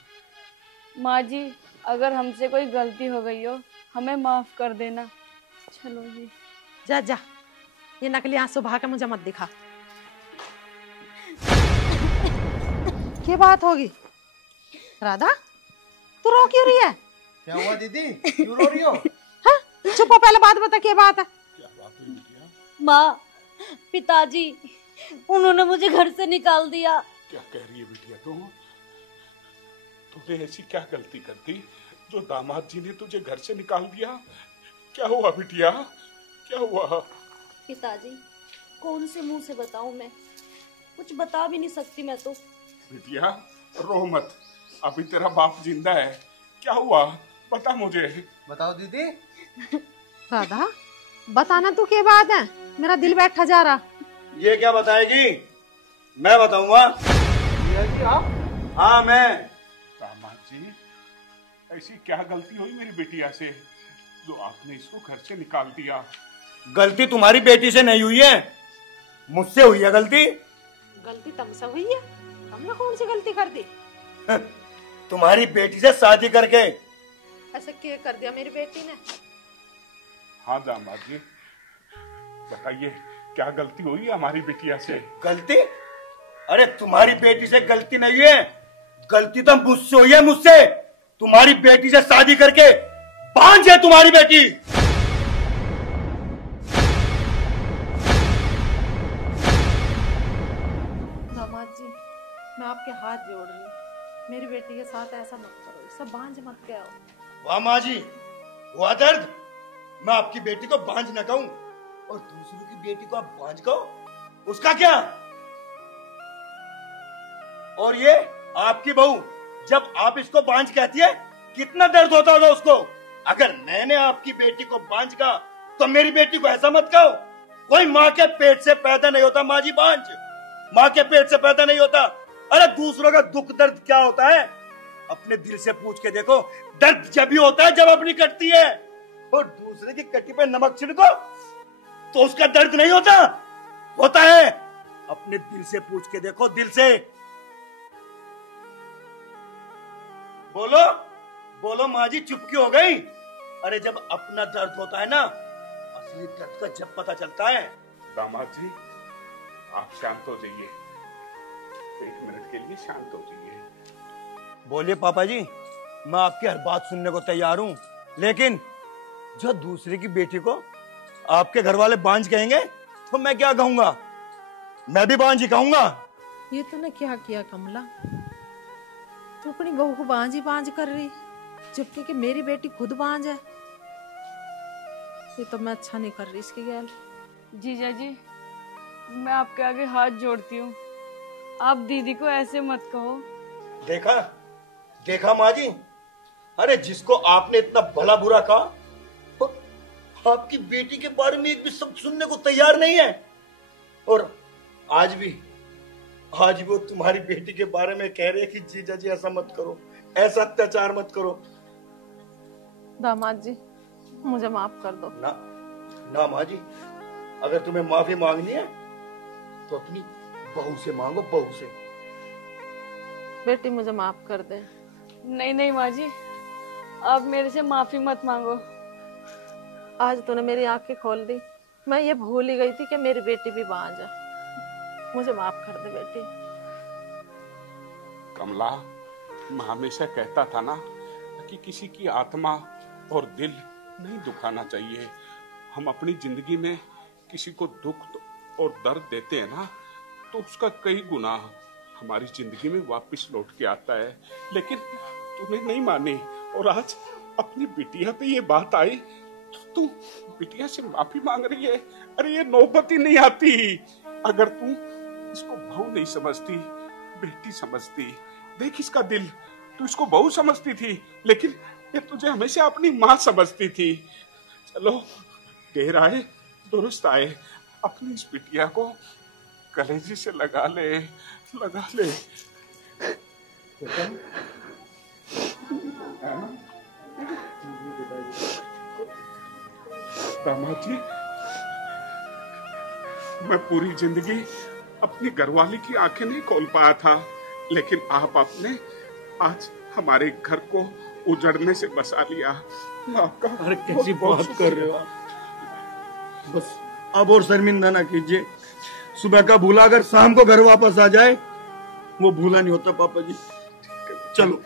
माँ जी, अगर हमसे कोई गलती हो गई हो हमें माफ कर देना। चलो जी। जा जा, ये नकली आंसू बहा के मुझे मत दिखा। क्या बात होगी राधा, तू रो क्यों रही है? क्या हुआ दीदी, क्यों रो रही हो? हाँ? चुप हो, पहले बात बता, क्या बात है? माँ, पिताजी उन्होंने मुझे घर से निकाल दिया। क्या कह रही है बिटिया तूने ऐसी क्या गलती कर दी जो दामाद जी ने तुझे घर से निकाल दिया? क्या हुआ बिटिया, क्या हुआ? पिताजी कौन से मुंह से बताऊं, मैं कुछ बता भी नहीं सकती मैं तो। बिटिया रो मत, अभी तेरा बाप जिंदा है। क्या हुआ बता मुझे। बताओ दीदी। राधा बताना तू क्या बात है, मेरा दिल बैठा जा रहा। ये क्या बताएगी? मैं बताऊंगा। जी आप? हाँ मैं। दामाद जी, ऐसी क्या गलती हुई मेरी बिटिया से जो आपने इसको घर से निकाल दिया? गलती तुम्हारी बेटी से नहीं हुई है, मुझसे हुई है गलती। गलती तुमसे हुई है? हमने कौन सी गलती कर दी? तुम्हारी बेटी से शादी करके। ऐसा क्या कर दिया मेरी बेटी ने? हाँ दामाद जी, बताइए क्या गलती हुई हमारी बिटिया से? गलती? अरे तुम्हारी बेटी से गलती नहीं है, गलती तो मुझसे हुई है, मुझसे। तुम्हारी बेटी से शादी करके बांझ है तुम्हारी बेटी। दामाद जी, मैं आपके हाथ जोड़ रही हूँ, मेरी बेटी के साथ ऐसा मत करो, सब बांझ मत कहो। वाह माँ जी, हुआ दर्द। मैं आपकी बेटी को बांझ न कहूं और दूसरों की बेटी को आप बांझ कहो, उसका क्या? और ये आपकी बहू, जब आप इसको बांझ कहती है कितना दर्द होता होगा उसको। अगर मैंने आपकी बेटी को बांझ कहा तो मेरी बेटी को ऐसा मत कहो। कोई माँ के पेट से पैदा नहीं होता माँ जी बांझ, माँ के पेट से पैदा नहीं होता। अरे दूसरों का दुख दर्द क्या होता है अपने दिल से पूछ के देखो। दर्द जब भी होता है जब अपनी कटती है, और दूसरे की कटी पे नमक छिड़को तो उसका दर्द नहीं होता, होता है। अपने दिल से पूछ के देखो, दिल से। बोलो बोलो माँ जी, चुप क्यों हो गई? अरे जब अपना दर्द होता है ना, असली दर्द का जब पता चलता है। दामाद जी, आप शांत हो जाइए, 1 मिनट के लिए शांत हो जाइए। बोलिए पापा जी, मैं आपकी हर बात सुनने को तैयार हूँ, लेकिन जो दूसरे की बेटी को आपके घर वाले बांझ कहेंगे तो मैं क्या कहूंगा? मैं भी बांझ ही कहूंगा। ये तूने क्या किया कमला? तू अपनी बहू को बांझ ही बांझ कर रही, जबकि कि मेरी बेटी खुद बांझ है। ये तो मैं अच्छा नहीं कर रही इसकी गैल। जीजा जी, मैं आपके आगे हाथ जोड़ती हूँ, आप दीदी को ऐसे मत कहो। देखा देखा माँ जी, अरे जिसको आपने इतना भला बुरा कहा, वो आपकी बेटी के बारे में एक भी शब्द सुनने को तैयार नहीं है। और आज भी वो तुम्हारी बेटी के बारे में कह रहे हैं कि जीजा जी ऐसा मत करो, ऐसा अत्याचार मत करो। दामाद जी, मुझे माफ कर दो। ना ना माँ जी, अगर तुम्हें माफी मांगनी है तो अपनी बहू से मांगो, बहू से। बेटी मुझे माफ कर दे। नहीं नहीं माँ जी, आप मेरे से माफी मत मांगो। आज तूने मेरी आंखें खोल दी, मैं ये भूल ही गई थी कि मेरी बेटी भी बांझ है। मुझे माफ कर दे बेटी। कमला, मैं हमेशा कहता था ना कि किसी की आत्मा और दिल नहीं दुखाना चाहिए। हम अपनी जिंदगी में किसी को दुख और दर्द देते हैं ना, तो उसका कई गुना हमारी जिंदगी में वापस लौट के आता है। लेकिन तूने नहीं मानी, और आज अपनी बिटिया पे ये बात आई तो तू बिटिया से माफी मांग रही है। अरे ये नौबत ही नहीं आती अगर तू इसको बहू नहीं समझती, बेटी समझती। देख इसका दिल, तू इसको बहू समझती थी, लेकिन ये तुझे हमेशा अपनी माँ समझती थी। चलो, देर आए दुरुस्त आए, अपनी इस बिटिया को कलेजी से लगा ले, लगा ले। दामाद जी, मैं पूरी जिंदगी अपनी घरवाली की आंखें नहीं खोल पाया था, लेकिन आपने आज हमारे घर को उजड़ने से बचा लिया। आपका अरे कैसी बात कर रहे हो आप? बस अब और शर्मिंदा ना कीजिए। सुबह का भूला अगर शाम को घर वापस आ जाए, वो भूला नहीं होता पापा जी। चलो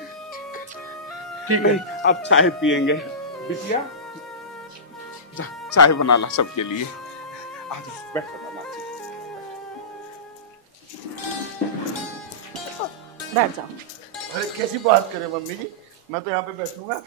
ठीक है, अब चाय पियेंगे। बिटिया, चाय बना ला सबके लिए। आज बैठ बैठ जाओ। अरे कैसी बात करे मम्मी जी, मैं तो यहाँ पे बैठूंगा।